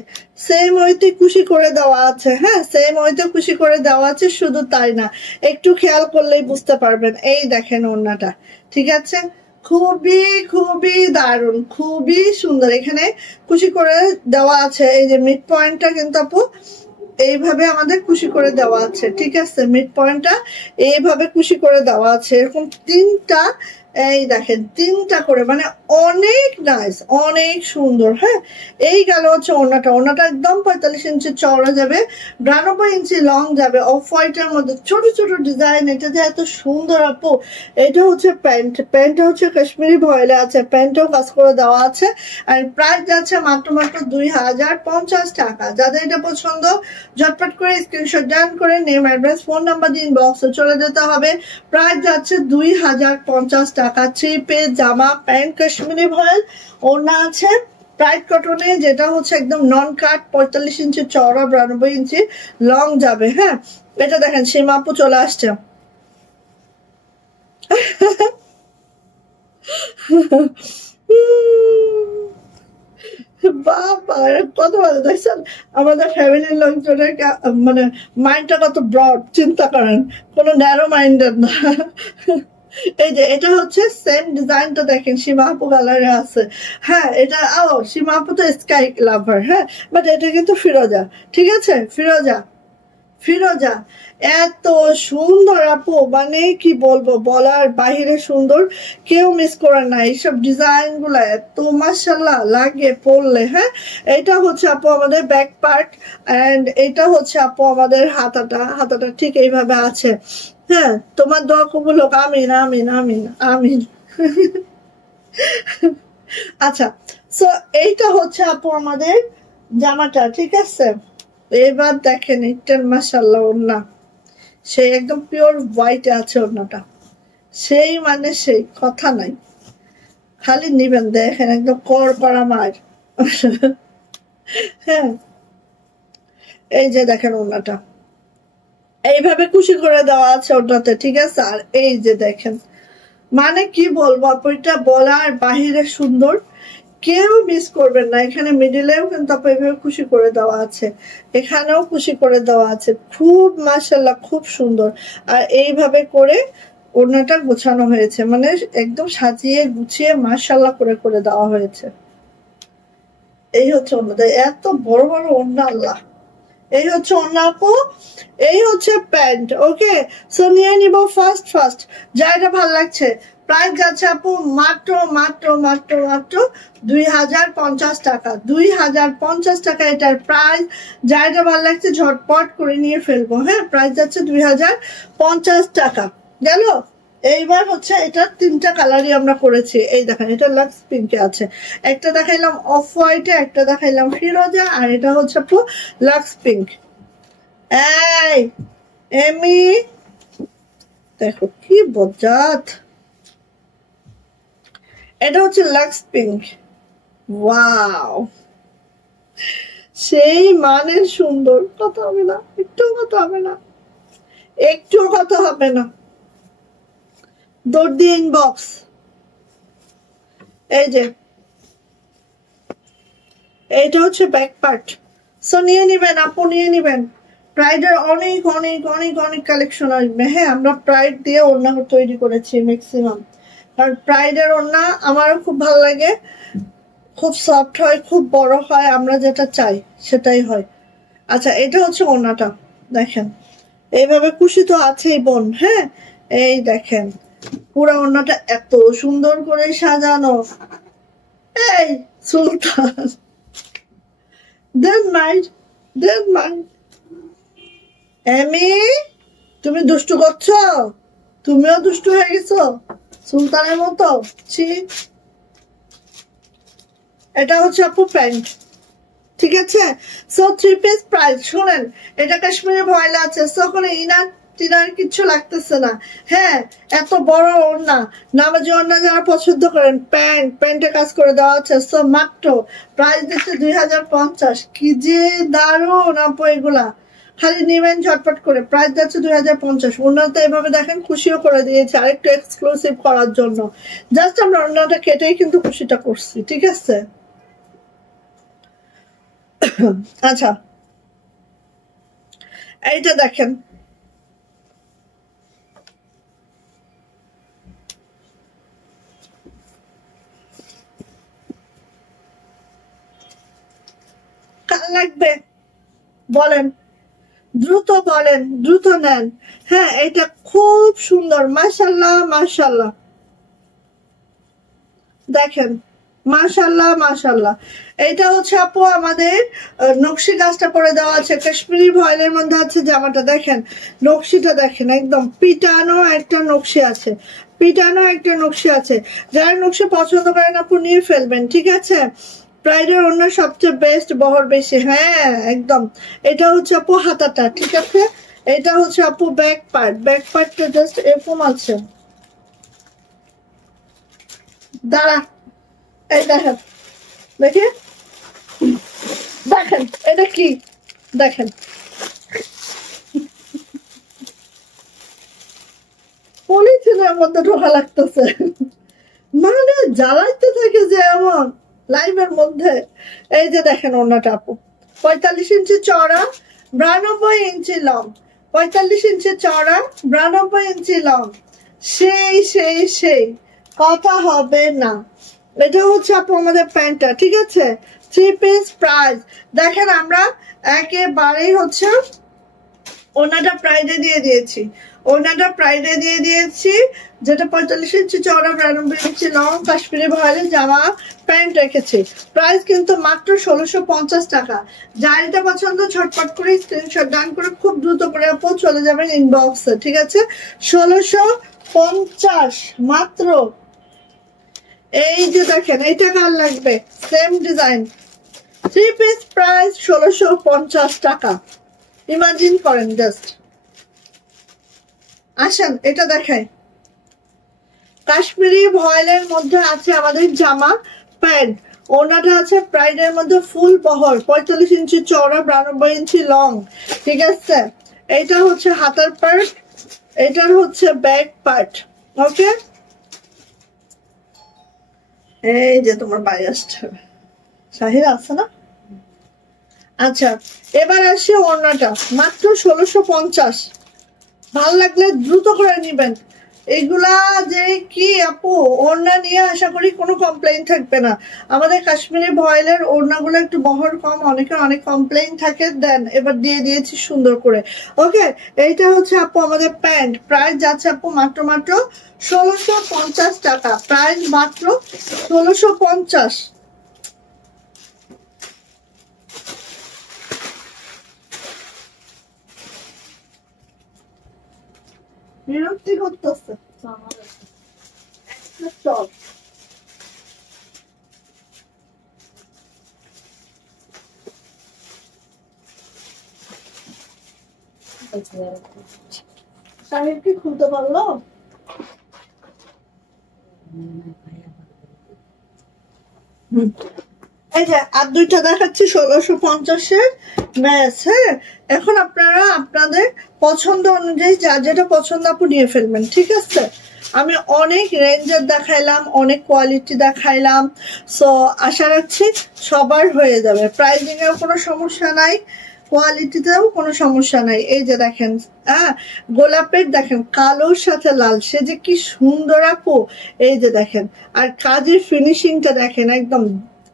সেম ওইতে কুশি করে দেওয়া আছে। হ্যাঁ সেম ওইতে কুশি করে দেওয়া আছে। শুধু তাই না, একটু খেয়াল করলেই বুঝতে পারবেন। এই দেখেন ওড়নাটা, ঠিক আছে? খুবই খুবই দারুণ, খুবই সুন্দর। এখানে কুশি করে দেওয়া আছে। এই যে মিড পয়েন্টটা কিন্তু আপু এইভাবে আমাদের কুশি করে দেওয়া আছে, ঠিক আছে? মিড পয়েন্টটা এইভাবে কুশি করে দেওয়া আছে, এরকম তিনটা। এই দেখেন তিনটা করে, মানে অনেক নাইস, অনেক সুন্দর। হ্যাঁ এই গেল হচ্ছে ওড়নাটা। ওড়নাটা একদম 45 ইঞ্চি চওড়া যাবে, 92 ইঞ্চি লং যাবে, অফ হোয়াইটের মধ্যে ছোট ছোট ডিজাইন। এটা যে এত সুন্দর আপু। এটা হচ্ছে প্যান্ট, প্যান্টটা হচ্ছে কাশ্মীরি ভয়েলে আছে, প্যান্টটাও কাজ করে দেওয়া আছে। আর প্রাইস যাচ্ছে মাত্র মাত্র 2050 টাকা। যাদের এটা পছন্দ ঝটপট করে স্ক্রিনশট ডান করে নেম অ্যাড্রেস ফোন নাম্বার দিয়ে ইনবক্সে চলে যেতে হবে। প্রাইস যাচ্ছে 2050 টাকা। 3 পিস জামা প্যান্ট কাশ্মীরি ভয়েল, ওড়না আছে প্রাইড কটনে, যেটা হচ্ছে একদম নন কাট, 45 ইঞ্চি চওড়া, 92 ইঞ্চি লং যাবে। হ্যাঁ এটা দেখেন সীমা আপু চলে আসছে। বাবা কত ভালো দেখছেন আমাদের ফ্যামিলির লোকজনের মানে মাইন্ডটা কত ব্রড, চিন্তা করেন, কোনো ন্যারো মাইন্ডেড না। এই যে এটা হচ্ছে সেম ডিজাইনটা দেখেন সীমা আপু কালারে আছে। হ্যাঁ এটা সীমা আপু তো স্কাই লাভার, হ্যাঁ বাট এটা কিন্তু ফিরোজা, ঠিক আছে? ফিরোজা ফিরোজা এত সুন্দর আপু, মানে কি বলবো, বলার বাহিরে সুন্দর, কেউ মিস করে না। এইসব ডিজাইন গুলা এত মাশাআল্লাহ লাগে পরলে। হ্যাঁ এটা হচ্ছে আপু আমাদের ব্যাক পার্ট, এন্ড এটা হচ্ছে আপু আমাদের হাতাটা। হাতাটা ঠিক এইভাবে আছে। হ্যাঁ তোমার দোয়া কবুল হোক, আমিন আমিন আমিন আমিন। আচ্ছা সো এইটা হচ্ছে আপু আমাদের জামাটা, ঠিক আছে? এবার দেখেন এটার মাশাআল্লাহ ওড়না সেই একদম পিওর হোয়াইট আছে ওড়নাটা, সেই মানে সেই কথা নাই, খালি নিবেন দেখেন একদম কর করা মার। হ্যাঁ এই যে দেখেন ওড়নাটা এইভাবে খুশি করে দেওয়া আছে ওড়নাতে, ঠিক আছে? আর এই যে দেখেন, মানে কি বলবো আপু, এটা বলার বাহিরে সুন্দর, কেউ মিস করবেন না। এখানে মিডিলেও কিন্তু আপু এইভাবে খুশি করে দেওয়া আছে, এখানেও খুশি করে দেওয়া আছে, খুব মাশাআল্লাহ খুব সুন্দর। আর এইভাবে করে ওড়নাটা গোছানো হয়েছে, মানে একদম সাজিয়ে গুছিয়ে মাশাআল্লাহ করে করে দেওয়া হয়েছে। এই হচ্ছে ওড়নাটা, এত বড় বড় ওড়না, আল্লাহ। এই হচ্ছে ওড়না আপু, এই হচ্ছে প্যান্ট। ওকে, সো নিয়ে নিব ফার্স্ট যা এটা ভালো লাগছে। প্রাইস যাচ্ছে আপু মাত্র মাত্র মাত্র মাত্র 2050 টাকা, 2050 টাকা এটার প্রাইস। যা এটা ভালো লাগছে ঝটপট করে নিয়ে ফেলবো। হ্যাঁ, প্রাইস যাচ্ছে 2050 টাকা গেল। এইবার হচ্ছে এটা তিনটা কালারই আমরা করেছি। এই দেখেন, এটা লাক্স পিঙ্কে আছে, একটা দেখাইলাম অফ হোয়াইটে, একটা দেখাইলাম ফিরোজা, আর এটা হচ্ছে আপু লাক্স পিঙ্ক। এই এমি দেখো কি বজ্জাত, এটা হচ্ছে লাক্স পিঙ্ক। ওয়াও, সেই মানের সুন্দর, কথা হবে না, একটু কথা হবে না, একটু কথা হবে না। দৌড় দিয়ে ইনবক্স, এই যে এইটা হচ্ছে ব্যাক পার্ট। সো নিয়ে নিবেন আপু, নিয়ে নিবেন। প্রাইডের অনেক অনেক অনেক অনেক কালেকশন আসবে। হ্যাঁ, আমরা প্রাইড দিয়ে ওড়না তৈরি করেছি ম্যাক্সিমাম, কারণ প্রাইডের ওড়না আমারও খুব ভালো লাগে, খুব সফট হয়, খুব বড় হয়, আমরা যেটা চাই সেটাই হয়। আচ্ছা, এটা হচ্ছে ওড়নাটা, দেখেন এইভাবে খুশি তো আছেই বোন। হ্যাঁ, এই দেখেন পুরো ওড়নাটা এত সুন্দর করে সাজানো। এই সুলতান, দেন মাইন্ড, দেন মাইন্ড। এমি, তুমি দুষ্টু করছো, তুমিও দুষ্টু হয়ে গেছো সুলতানের মতো। ছি, এটা হচ্ছে আপু প্যান্ট, ঠিক আছে। সো 3 পিস প্রাইস শুনেন, এটা কাশ্মীরি ভয়লা আছে, সো কোনো ইনার টিনার কিছু লাগতেছে না। হ্যাঁ, এত বড় ওড়না, নামাজি ওড়না যারা পছন্দ করেন, প্যান্টে কাজ করে দেওয়া আছে। সো মাত্র প্রাইস দিচ্ছে 2050। কি যে দারুণ আপু এগুলা, খালি নিবেন ঝটপট করে। প্রাইস যাচ্ছে 2050। ওড়নাটা এভাবে দেখেন খুশিও করে দিয়েছে, আরেকটু এক্সক্লুসিভ করার জন্য। জাস্ট আমরা ওড়নাটা কেটেই কিন্তু খুশিটা করছি, ঠিক আছে। আচ্ছা, এইটা দেখেন, কাল লাগবে বলেন, দ্রুত বলেন, দ্রুত নেন। হ্যাঁ, এটা খুব সুন্দর, মাশাল্লাহ মাশাল্লাহ, দেখেন মাশাল্লাহ মাশাল্লাহ। এটা হচ্ছে আপু আমাদের নকশি কাজটা করে দেওয়া আছে, কাশ্মীরি ভয়েলের মধ্যে আছে জামাটা। দেখেন নকশিটা, দেখেন একদম পিটানো একটা নকশি আছে, পিটানো একটা নকশি আছে। যারা নকশি পছন্দ করেন আপু নিয়ে ফেলবেন, ঠিক আছে। প্রাইডের অন্য সবচেয়ে বেস্ট, বহর বেশি। হ্যাঁ একদম। এটা হচ্ছে আপু হাতাটা, ঠিক আছে। এটা হচ্ছে আপু ব্যাক পার্ট, ব্যাক পার্টটা জাস্ট এরকম আছে। দাঁড়া, এই দেখেন, দেখি দেখেন এটা কি, দেখেন পলিথিনের মধ্যে ঢোকা লাগতেছে, মানে জ্বালাইতে থাকে যে এমন লাইভের মধ্যে। এই যে দেখেন ওড়নাটা আপু 45 ইঞ্চি চওড়া, 92 ইঞ্চি লং, 45 ইঞ্চি চওড়া, 92 ইঞ্চি লং। সেই সেই সেই, কথা হবে না। এটা হচ্ছে আপু আমাদের প্যান্টটা, ঠিক আছে। 3 পিস প্রাইস দেখেন, আমরা একেবারেই হচ্ছে ওনাটা প্রাইডে দিয়ে দিয়েছি, ওনাটা প্রাইডে দিয়ে দিয়েছি, যেটা 45 ইঞ্চি চওড়া, 92 ইঞ্চি লং, কাশ্মীরি ভয়েলের জামা প্যান্ট রেখেছি। প্রাইস কিন্তু মাত্র 1650 টাকা। যার এটা পছন্দ ঝটপট করে স্ক্রিনশট ডান করে খুব দ্রুত করে আপু চলে যাবেন ইনবক্সে, ঠিক আছে। 1650 মাত্র। এই যে দেখেন, এইটা কার লাগবে, সেম ডিজাইন, 3 পিস প্রাইস 1650 টাকা। ইমাজিন করেন জাস্ট। আসেন এটা দেখাই, কাশ্মীরি ভয়েলের মধ্যে আছে আমাদের জামা প্যান্ট, ওনাটা আছে প্রাইডের মধ্যে ফুল বহর, 45 ইঞ্চি চওড়া, 92 ইঞ্চি লং, ঠিক আছে। এটা হচ্ছে হাতার পার্ট, এটার হচ্ছে ব্যাক পার্ট, ওকে। এই যে তোমার বাড়ি আসতে হবে, সাহিরা আছে না? আচ্ছা, এবার আসি ওড়নাটা, মাত্র 1650। ভাল লাগলে দ্রুত করে নিবেন। এগুলা যে কি আপু, ওড়না নিয়ে আশা করি কোনো কমপ্লেইন থাকবে না। আমাদের কাশ্মীরি ভয়েলের ওড়নাগুলো একটু বহর কম, অনেকের অনেক কমপ্লেইন থাকে, দেন এবার দিয়ে দিয়েছি সুন্দর করে। ওকে, এইটা হচ্ছে আপু আমাদের প্যান্ট, প্রাইস যাচ্ছে আপু মাত্র 1650 টাকা, প্রাইস মাত্র 1650। বিরক্তি করতেছে চল। সাহেব কি খুলতে পারলো? এই যে আর দুইটা দেখাচ্ছি 1650-এর ম্যাচ। হ্যাঁ, এখন আপনারা আপনাদের পছন্দ অনুযায়ী যা যেটা পছন্দ আপু নিয়ে ফেলবেন, ঠিক আছে? আমি অনেক রেঞ্জের দেখাইলাম, অনেক কোয়ালিটি দেখাইলাম, সো আশা রাখছি সবার হয়ে যাবে। প্রাইসিং এর কোনো সমস্যা নাই, কোয়ালিটিতেও কোনো সমস্যা নাই। এই যে দেখেন, হ্যাঁ, গোলাপের দেখেন কালোর সাথে লাল, সে যে কি সুন্দর আপু। এই যে দেখেন, আর কাজের ফিনিশিংটা দেখেন, একদম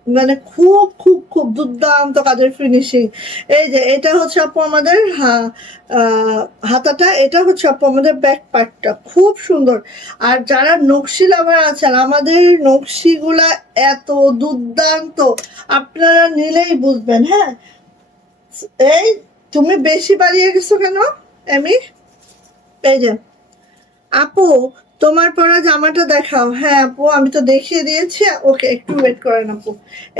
মানে খুব খুব খুব দুর্দান্ত কাজের ফিনিশিং। এই যে এটা হচ্ছে আপু আমাদের হাতাটা, এটা হচ্ছে আপু আমাদের ব্যাক পার্টটা, খুব সুন্দর। আর যারা নকশি লাভার আছেন, আমাদের নকশিগুলা এত দুর্দান্ত, আপনারা নিলেই বুঝবেন। হ্যাঁ, এই তুমি বেশি বাড়িয়ে গেছো কেন এমি? এই যে আপু তোমার পরা জামাটা দেখাও। হ্যাঁ আপু, আমি তো দেখিয়ে দিয়েছি। ওকে, একটু ওয়েট করেন আপু।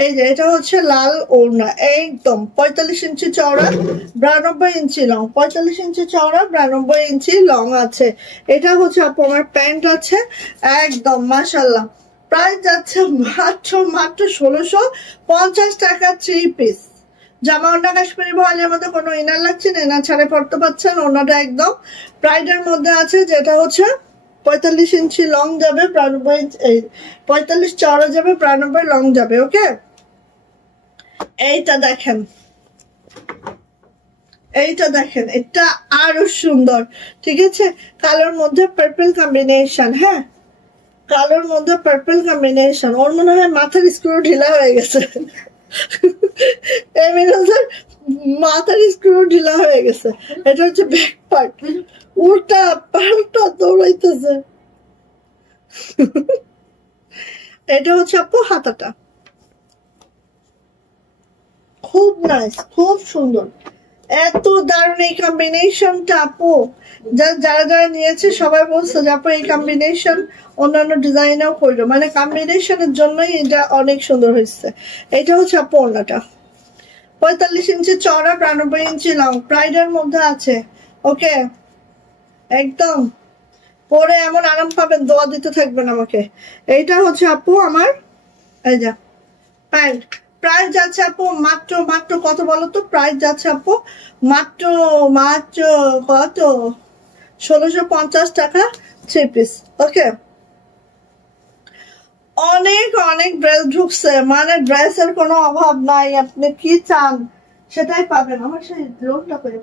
এই যে এটা হচ্ছে লাল ওড়না, একদম 45 ইঞ্চি চওড়া, 92 ইঞ্চি লং, 45 ইঞ্চি চওড়া, 92 ইঞ্চি লং আছে। এটা হচ্ছে আপু আমার প্যান্ট আছে, একদম মাশাল্লাহ। প্রাইস যাচ্ছে মাত্র 1650 টাকা, 3 পিস জামা। ওড়না কাশ্মীরি ভয়েলের মধ্যে কোনো ইনার লাগছে না, ইনার ছাড়াই পড়তে পারছেন। ওড়নাটা একদম প্রাইডের মধ্যে আছে, যেটা হচ্ছে 45 ইঞ্চি লং যাবে, 45 চওড়া যাবে, 92 লং যাবে। ওকে, এইটা দেখেন, এইটা দেখেন, এটা আরো সুন্দর, ঠিক আছে? কালোর মধ্যে পার্পল কম্বিনেশন। হ্যাঁ, কালোর মধ্যে পার্পল কম্বিনেশন। ওর মনে হয় মাথার স্ক্রু ঢিলা হয়ে গেছে, মাথার স্ক্রু ঢিলা হয়ে গেছে। এটা হচ্ছে ব্যাক পার্ট, উল্টা পাল্টা দৌড়াইতেছে। এটা হচ্ছে আপু হাতাটা, খুব নাইস, খুব সুন্দর, এত দারুণ এই কম্বিনেশনটা আপু। যারা যারা নিয়েছে সবাই বলছে যে আপু এই কম্বিনেশন অন্যান্য ডিজাইনেও করলো, মানে কম্বিনেশনের জন্যই এটা অনেক সুন্দর হয়েছে। এটা হচ্ছে আপু ওড়নাটা, 45 ইঞ্চি চওড়া, 92 ইঞ্চি লং, প্রাইডের মধ্যে আছে। ওকে, একদম পরে এমন আরাম পাবেন, দোয়া দিতে থাকবেন আমাকে। এইটা হচ্ছে আপু আমার এই যে প্যান্ট। প্রাইস যাচ্ছে আপু মাত্র মাত্র কত বলো তো? প্রাইস যাচ্ছে আপু মাত্র মাত্র কত? 1650 টাকা, 3 পিস। ওকে, অনেক অনেক ড্রেস ঢুকছে, মানে ড্রেসের কোনো অভাব নাই, আপনি কি চান সেটাই পাবেন। আমার সেই লোনটা করে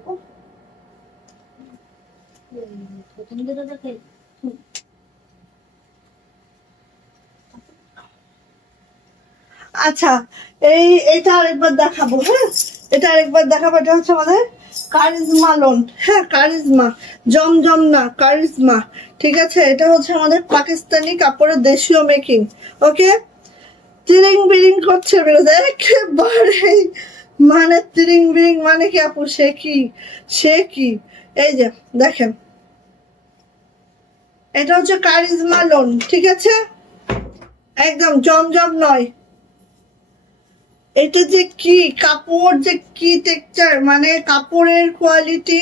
আচ্ছা, এটা আরেকবার দেখাবো। হ্যাঁ, এটা আরেকবার দেখাবো। এটা হচ্ছে আমাদের কারিজমা লোন। হ্যাঁ, কারিজমা, জমজম না, কারিজমা, ঠিক আছে? এটা হচ্ছে আমাদের পাকিস্তানি কাপড়ের দেশীয় মেকিং। ওকে, তিরিং বিরিং করছে বেরোতে একেবারে, মানে তিরিং বিরিং মানে কি আপু, সে কি সে কি। এই যে দেখেন, এটা হচ্ছে কারিজমা লোন, ঠিক আছে? একদম জমজম নয়। এটা যে কি কাপড়, যে কি টেক্সচার, মানে কাপড়ের কোয়ালিটি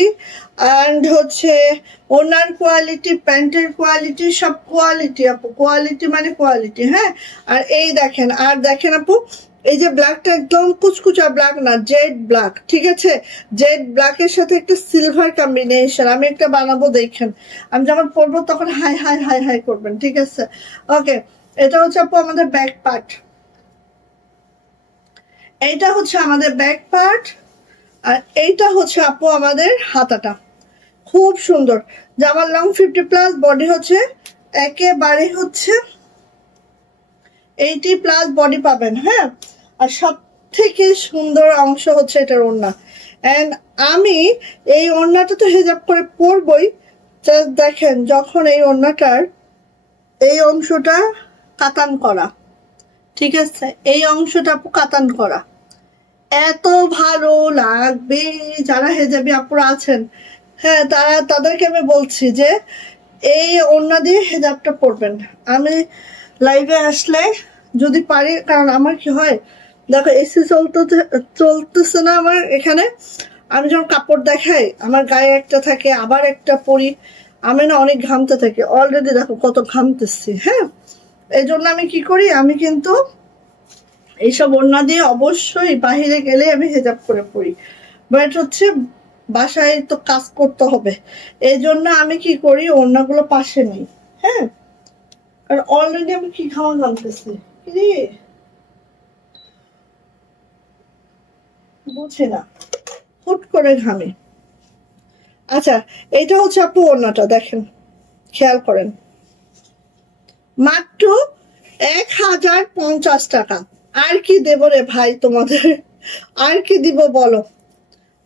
অ্যান্ড হচ্ছে ওনার কোয়ালিটি, প্যান্টের কোয়ালিটি, সব কোয়ালিটি আপু, কোয়ালিটি মানে কোয়ালিটি। হ্যাঁ, আর এই দেখেন, আর দেখেন আপু, এই যে ব্ল্যাকটা একদম কুচকুচা ব্ল্যাক না, জেড ব্ল্যাক, ঠিক আছে? জেড ব্ল্যাকের সাথে একটা সিলভার কম্বিনেশন। আমি একটা বানাবো, দেখেন, আমি যখন পরবো তখন হাই হাই হাই হাই করবেন, ঠিক আছে? ওকে, এটা হচ্ছে আপু আমাদের ব্যাক পার্ট, এইটা হচ্ছে আমাদের ব্যাক পার্ট, আর এইটা হচ্ছে আপু আমাদের হাতাটা। খুব সুন্দর জামার লং 50+, বডি হচ্ছে একেবারে হচ্ছে 80+ বডি পাবেন। হ্যাঁ, আর সব থেকে সুন্দর অংশ হচ্ছে এটার ওড়না। এন্ড আমি এই ওড়নাটা তো হিজাব করে পরবই, জাস্ট দেখেন যখন এই ওড়নাটার এই অংশটা কাতান করা, ঠিক আছে, এই অংশটা আপু কাতান করা, এত ভালো লাগবে। যারা হেজাবি আপুরা আছেন, হ্যাঁ, তাদেরকে আমি বলছি যে এই ওড়না দিয়ে হেজাবটা পরবেন। আমি লাইভে আসলে যদি পারি, কারণ আমার কি হয় দেখো, এসি চলতেছে না আমার এখানে, আমি যখন কাপড় দেখাই আমার গায়ে একটা থাকে, আবার একটা পরি, আমি না অনেক ঘামতে থাকি, অলরেডি দেখো কত ঘামতেছি। হ্যাঁ, এই জন্য আমি কি করি, আমি কিন্তু এইসব ওড়না দিয়ে অবশ্যই বাহিরে গেলে আমি হেজাব করে পড়ি, বাট হচ্ছে বাসায় তো কাজ করতে হবে, এই জন্য আমি কি করি ওড়নাগুলো পাশে নেই। হ্যাঁ, আর অলরেডি আমি কি খাওয়া ঘামতেছি বুঝি না, হুট করে ঘামি। আচ্ছা, এইটা হচ্ছে আপু ওড়নাটা, দেখেন খেয়াল করেন, মাত্র 1050 টাকা। আর কি দেব রে ভাই তোমাদের, আর কি দিব বলো,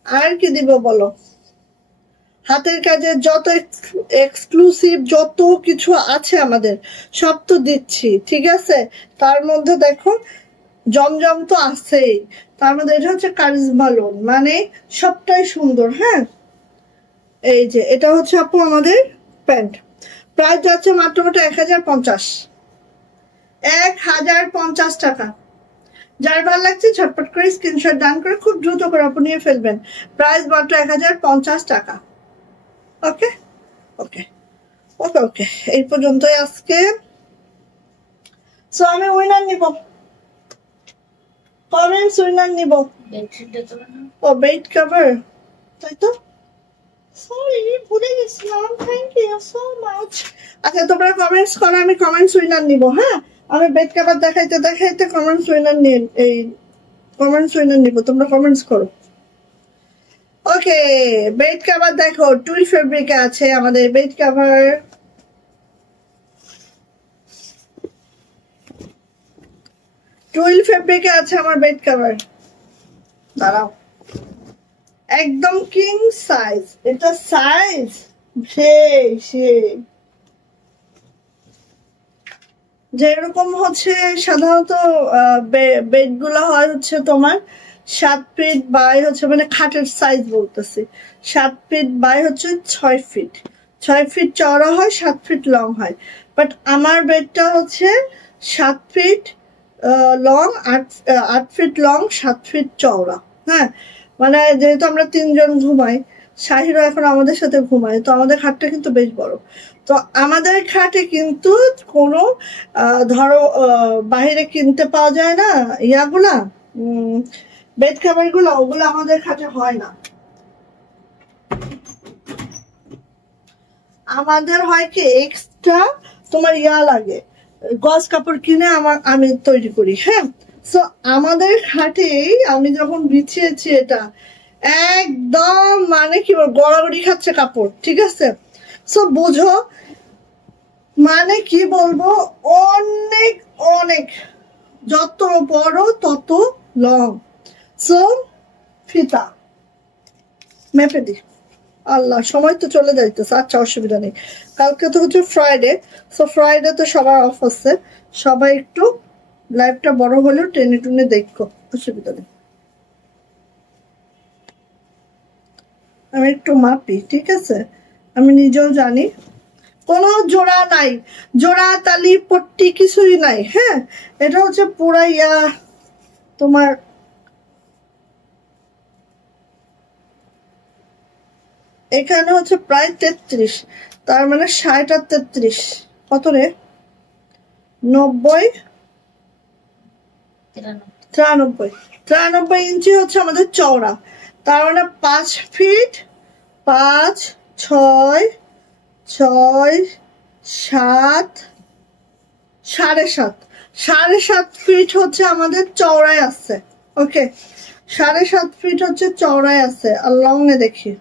আর কি দিব বলো। হাতের কাজে যত এক্সক্লুসিভ যত কিছু আছে আমাদের সব তো দিচ্ছি, ঠিক আছে। তার মধ্যে দেখো জমজম তো আছেই, তার মধ্যে এটা হচ্ছে কারিজমা লোন, মানে সবটাই সুন্দর। হ্যাঁ, এই যে এটা হচ্ছে আপু আমাদের প্যান্ট, প্রাইস যাচ্ছে মাত্র 1050, 1050 টাকা। যার ভালো লাগছে ঝটপট করে স্ক্রিনশট ডান করে খুব দ্রুত করে আপনি নিয়ে ফেলবেন, প্রাইস মাত্র 1050 টাকা। ওকে ওকে ওকে ওকে, এই পর্যন্তই আজকে। সো আমি উইনার নিব, কমেন্টস উইনার নিব। ও বেড কভার, তাই তো, সরি ভুলে গেছিলাম, থ্যাংক ইউ সো মাচ। আচ্ছা তোমরা কমেন্টস করো, আমি কমেন্টস উইনার নিব। হ্যাঁ, আমি বেড কভার দেখাইতে দেখাইতে কমেন্টস উইনার নিয়ে এই কমেন্টস উইনার নিব, তোমরা কমেন্টস করো। ওকে, বেড কভার দেখো টুইল ফেব্রিকে আছে আমাদের বেড কভার, টুইল ফেব্রিকে আছে আমার বেড কভার। দাঁড়াও, একদম কিং সাইজ, এটা সাইজ সেই যেরকম হচ্ছে সাধারণত বেড গুলা হয় হচ্ছে তোমার 7 ফিট বাই হচ্ছে, মানে খাটের সাইজ বলতেছি, 7 ফিট বাই হচ্ছে 6 ফিট, 6 ফিট চওড়া হয়, 7 ফিট লং হয়। বাট আমার বেডটা হচ্ছে 7 feet long, 8 feet long, 7 feet চওড়া। হ্যাঁ, মানে যেহেতু আমরা 3 জন ঘুমাই, শাহিরও এখন আমাদের সাথে ঘুমায়, তো আমাদের খাটটা কিন্তু বেশ বড়। তো আমাদের খাটে কিন্তু কোনো ধরো বাহিরে কিনতে পাওয়া যায় না ইয়াগুলা, বেড কভার গুলো, ওগুলো আমাদের খাটে হয় না। আমাদের হয় কি এক্সট্রা তোমার ইয়া লাগে, গজ কাপড় কিনে আমি তৈরি করি। হ্যাঁ, সো আমাদের খাটেই আমি যখন বিছিয়েছি এটা একদম মানে কি গড়াগড়ি খাচ্ছে কাপড়, ঠিক আছে। সো বুঝো মানে কি বলবো, অনেক অনেক, যত বড় তত লং। সো ফিতা মেপে দি, আল্লাহ সময় তো চলে যাইতেছে। আচ্ছা অসুবিধা নেই, কালকে তো হচ্ছে ফ্রাইডে, সো ফ্রাইডে তো সবার অফ আছে, সবাই একটু লাইভটা বড় হলেও টেনে টুনে দেখো, অসুবিধা নেই। আমি একটু মাপি, ঠিক আছে, আমি নিজেও জানি কোনো জোড়া নাই, জোড়া তালি পট্টি কিছুই নাই। হ্যাঁ, এটা হচ্ছে পুরা ইয়া তোমার এখানে হচ্ছে প্রায় 33, তার মানে 60 আর 33 কত রে, 90, 93 ইঞ্চি হচ্ছে আমাদের চওড়া, তার মানে 5 ফিট 5, 6, 6, 7, 7.5 7.5 ফিট হচ্ছে আমাদের চওড়ায় আছে। ওকে 7.5 ফিট হচ্ছে চওড়ায় আছে। আর লং এ দেখি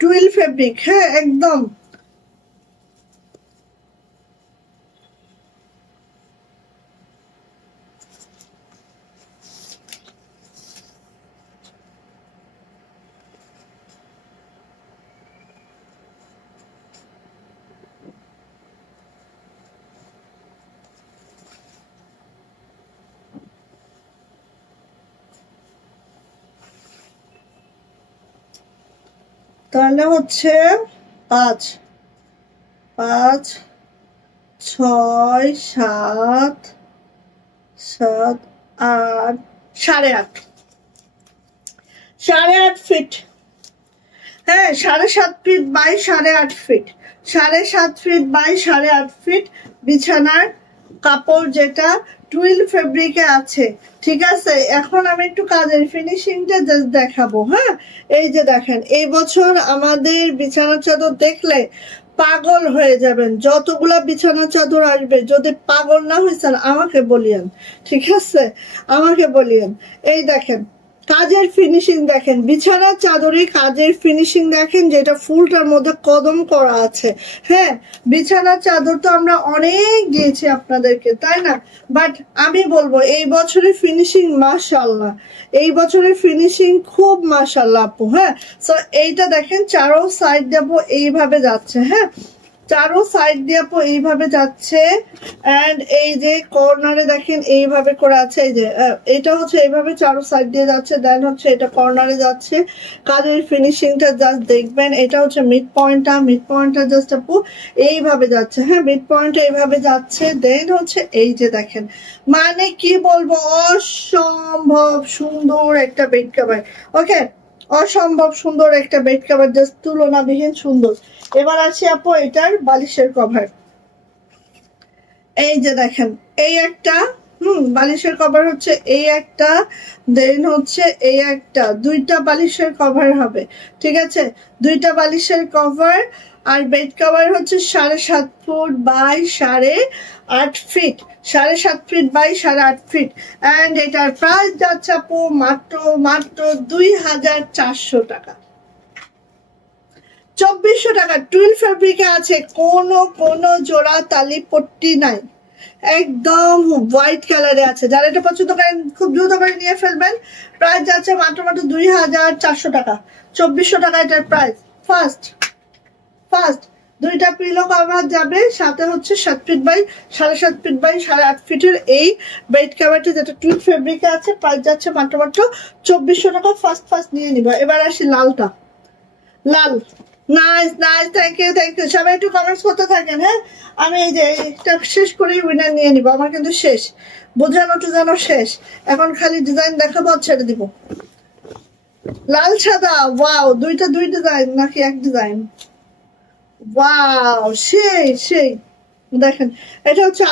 টুইল ফেব্রিক, হ্যাঁ একদম তাহলে হচ্ছে 5 5 6 7 7 8 8.5 8.5 ফিট। হ্যাঁ 7.5 feet by 8.5 feet 7.5 feet by 8.5 feet বিছানার কাপড় যেটা টুইল ফেব্রিকে আছে। ঠিক আছে, এখন আমি একটু কাজের ফিনিশিংটা জাস্ট দেখাবো। হ্যাঁ এই যে দেখেন, এই বছর আমাদের বিছানার চাদর দেখলে পাগল হয়ে যাবেন। যতগুলা বিছানার চাদর আসবে, যদি পাগল না হয়েছেন আমাকে বলিয়েন, ঠিক আছে আমাকে বলিয়েন। এই দেখেন কাজের ফিনিশিং দেখেন, বিছানার চাদরে কাজের ফিনিশিং দেখেন, যেটা ফুলটার মধ্যে কদম করা আছে। হ্যাঁ বিছানার চাদর তো আমরা অনেক দিয়েছি আপনাদেরকে, তাই না? বাট আমি বলবো এই বছরের ফিনিশিং মাশাআল্লাহ, এই বছরের ফিনিশিং খুব মাশাআল্লাহ আপু। হ্যাঁ সো এইটা দেখেন চারো সাইড দেবো এইভাবে যাচ্ছে। হ্যাঁ চারো সাইড দিয়ে আপু এইভাবে যাচ্ছে। এন্ড এই যে কর্নারে দেখেন এইভাবে করে আছে, এই যে এটা হচ্ছে এইভাবে চারো সাইড দিয়ে যাচ্ছে, দেন হচ্ছে এটা কর্নারে যাচ্ছে। কাজের ফিনিশিংটা জাস্ট দেখবেন, এটা হচ্ছে মিড পয়েন্টটা জাস্ট আপু এইভাবে যাচ্ছে। হ্যাঁ মিড পয়েন্টটা এইভাবে যাচ্ছে, দেন হচ্ছে এই যে দেখেন, মানে কি বলবো, অসম্ভব সুন্দর একটা বেড কভার। ওকে অসম্ভব সুন্দর একটা বেড কভার, জাস্ট তুলনাবিহীন সুন্দর। এবার আসি আপু এটার বালিশের কভার। এই যে দেখেন এই একটা বালিশের কভার হচ্ছে এই একটা, দেন হচ্ছে এই একটা, দুইটা বালিশের কভার হবে। ঠিক আছে দুইটা বালিশের কভার। আর বেড কভার হচ্ছে 7.5 foot by 8.5 feet, 7.5 feet by 8.5 feet. And এটার প্রাইস যাচ্ছে আপু মাত্র 2,400 টাকা, 2,400 টাকা। টুইল ফেব্রিকে আছে, কোনো জোড়া তালি পট্টি নাই, একদম হোয়াইট কালারে আছে। যারা এটা পছন্দ করেন খুব দ্রুত করে নিয়ে ফেলবেন। প্রাইস যাচ্ছে মাত্র 2,400 টাকা, 2,400 টাকা এটার প্রাইস। ফার্স্ট দুইটা পিলো কভার যাবে, সাথে হচ্ছে 7 ফিট বাই 7.5 ফিট বাই 8.5 ফিটের এই বেড কভারটা যেটা টুইল ফেব্রিকে আছে। প্রাইস যাচ্ছে মাত্র 2,400 টাকা। ফার্স্ট নিয়ে নিবা। এবার আসি লালটা, লাল। নাইস থ্যাংক ইউ সবাই একটু কমেন্টস করতে থাকেন। হ্যাঁ আমি এই যে এটা শেষ করে উইনার নিয়ে নিব। আমার কিন্তু শেষ, বোঝানো টুজানো শেষ, এখন খালি ডিজাইন দেখাবো ছেড়ে দিব। লাল সাদা, ওয়াও দুই ডিজাইন নাকি এক ডিজাইন? ওয়াও সেই দেখেন, এটা হচ্ছে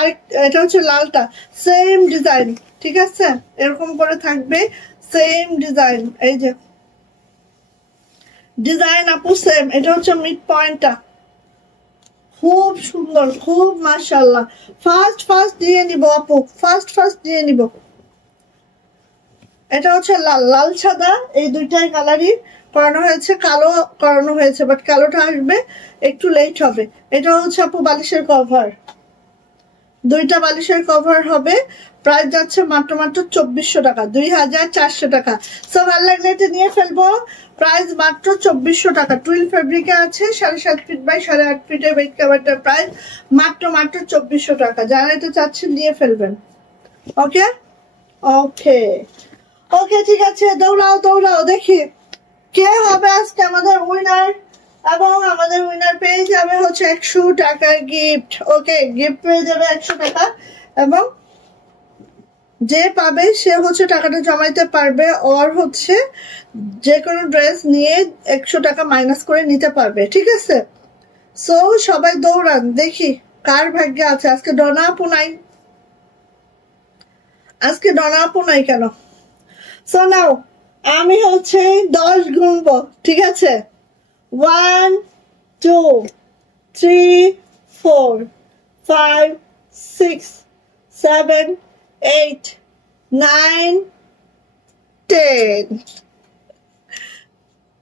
এটা হচ্ছে লালটা, সেম ডিজাইন। ঠিক আছে এরকম করে থাকবে, সেম ডিজাইন। এই যে ডিজাইন আপু সেম। এটা হচ্ছে মিড পয়েন্টটা, খুব সুন্দর, খুব মাশাআল্লাহ। ফার্স্ট দিয়ে নিব আপু, ফার্স্ট দিয়ে নিব। এটা হচ্ছে লাল সাদা, এই দুইটাই কালারই করানো হয়েছে, কালো করানো হয়েছে, বাট কালোটা আসবে একটু লেট হবে। এটা হচ্ছে আপু বালিশের কভার, দুইটা বালিশের কভার হবে। প্রাইস যাচ্ছে মাত্র 2,400 টাকা, 2,400 টাকা। সো ভালো লাগলে এটা নিয়ে ফেলবো। প্রাইস মাত্র 2,400 টাকা। টুইল ফেব্রিকে আছে, 7.5 ফিট বাই 8.5 ফিটের বেড কভারটার প্রাইস মাত্র 2,400 টাকা। যারা এটা চাচ্ছেন নিয়ে ফেলবেন। ওকে ঠিক আছে, দৌড়াও দেখি কে হবে আজকে আমাদের উইনার। এবং আমাদের উইনার পেয়ে যাবে হচ্ছে 100 টাকার গিফট। ওকে গিফট পেয়ে যাবে 100 টাকা, এবং যে পাবে সে হচ্ছে টাকাটা জমাইতে পারবে, ওর হচ্ছে যে কোনো ড্রেস নিয়ে 100 টাকা মাইনাস করে নিতে পারবে। ঠিক আছে সো সবাই দৌড়ান, দেখি কার ভাগ্যে আছে। আজকে ডনা আপু নাই কেন? সো নাও আমি হচ্ছে 10 গুনবো, ঠিক আছে? 1 2 3 4 5 6 7 8 9 10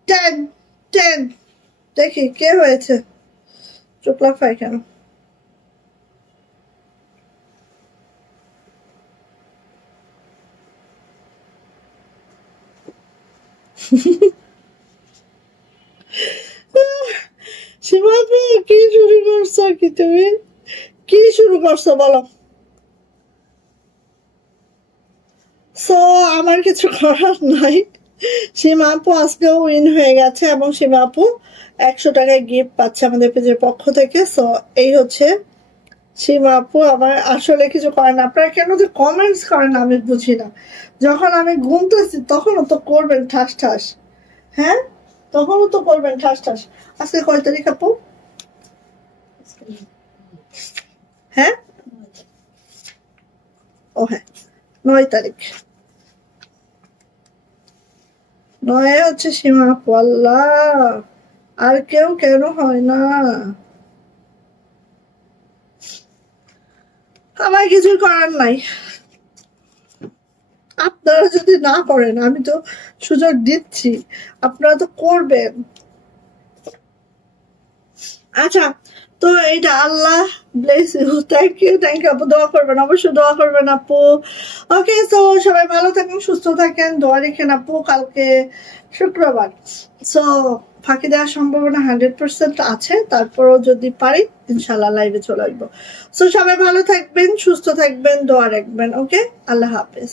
10 10। দেখি কে হয়েছে, চোখ লাফায় কেন? সীমাপু কি শুরু করছো? কি তুমি কি শুরু করছো বলো? সো আমার কিছু করার নাই, সীমা আপু আজকেও উইন হয়ে গেছে এবং সীমা আপু 100 টাকায় গিফট পাচ্ছে আমাদের পেজের পক্ষ থেকে। সো এই হচ্ছে সীমা আপু। আমার আসলে কিছু করে না, আপনারা কেন যে কমেন্টস করেন আমি বুঝি না। যখন আমি ঘুমতেছি তখনও তো করবেন ঠাস ঠাস, হ্যাঁ তখনও তো করবেন ঠাস ঠাস। আজকে কয় তারিখ আপু? হ্যাঁ ও হ্যাঁ 9 তারিখ। 9 হচ্ছে সীমা আপু। আল্লাহ, আর কেউ কেন হয় না? আমার কিছু করার নাই, আপনারা যদি না করেন আমি তো সুযোগ দিচ্ছি, আপনারা তো করবেন। আচ্ছা, তো এইটা আল্লাহ ব্লেস ইউ। থ্যাংক ইউ আপু। দোয়া করবেন, অবশ্যই দোয়া করবেন আপু। ওকে, তো সবাই ভালো থাকেন, সুস্থ থাকেন, দোয়া রেখেন আপু। কালকে শুক্রবার, সো ফাঁকি দেওয়ার সম্ভাবনা 100% আছে, তারপরও যদি পারি ইনশাল্লাহ লাইভে চলে আসবো। সো সবাই ভালো থাকবেন, সুস্থ থাকবেন, দোয়া রাখবেন। ওকে, আল্লাহ হাফেজ।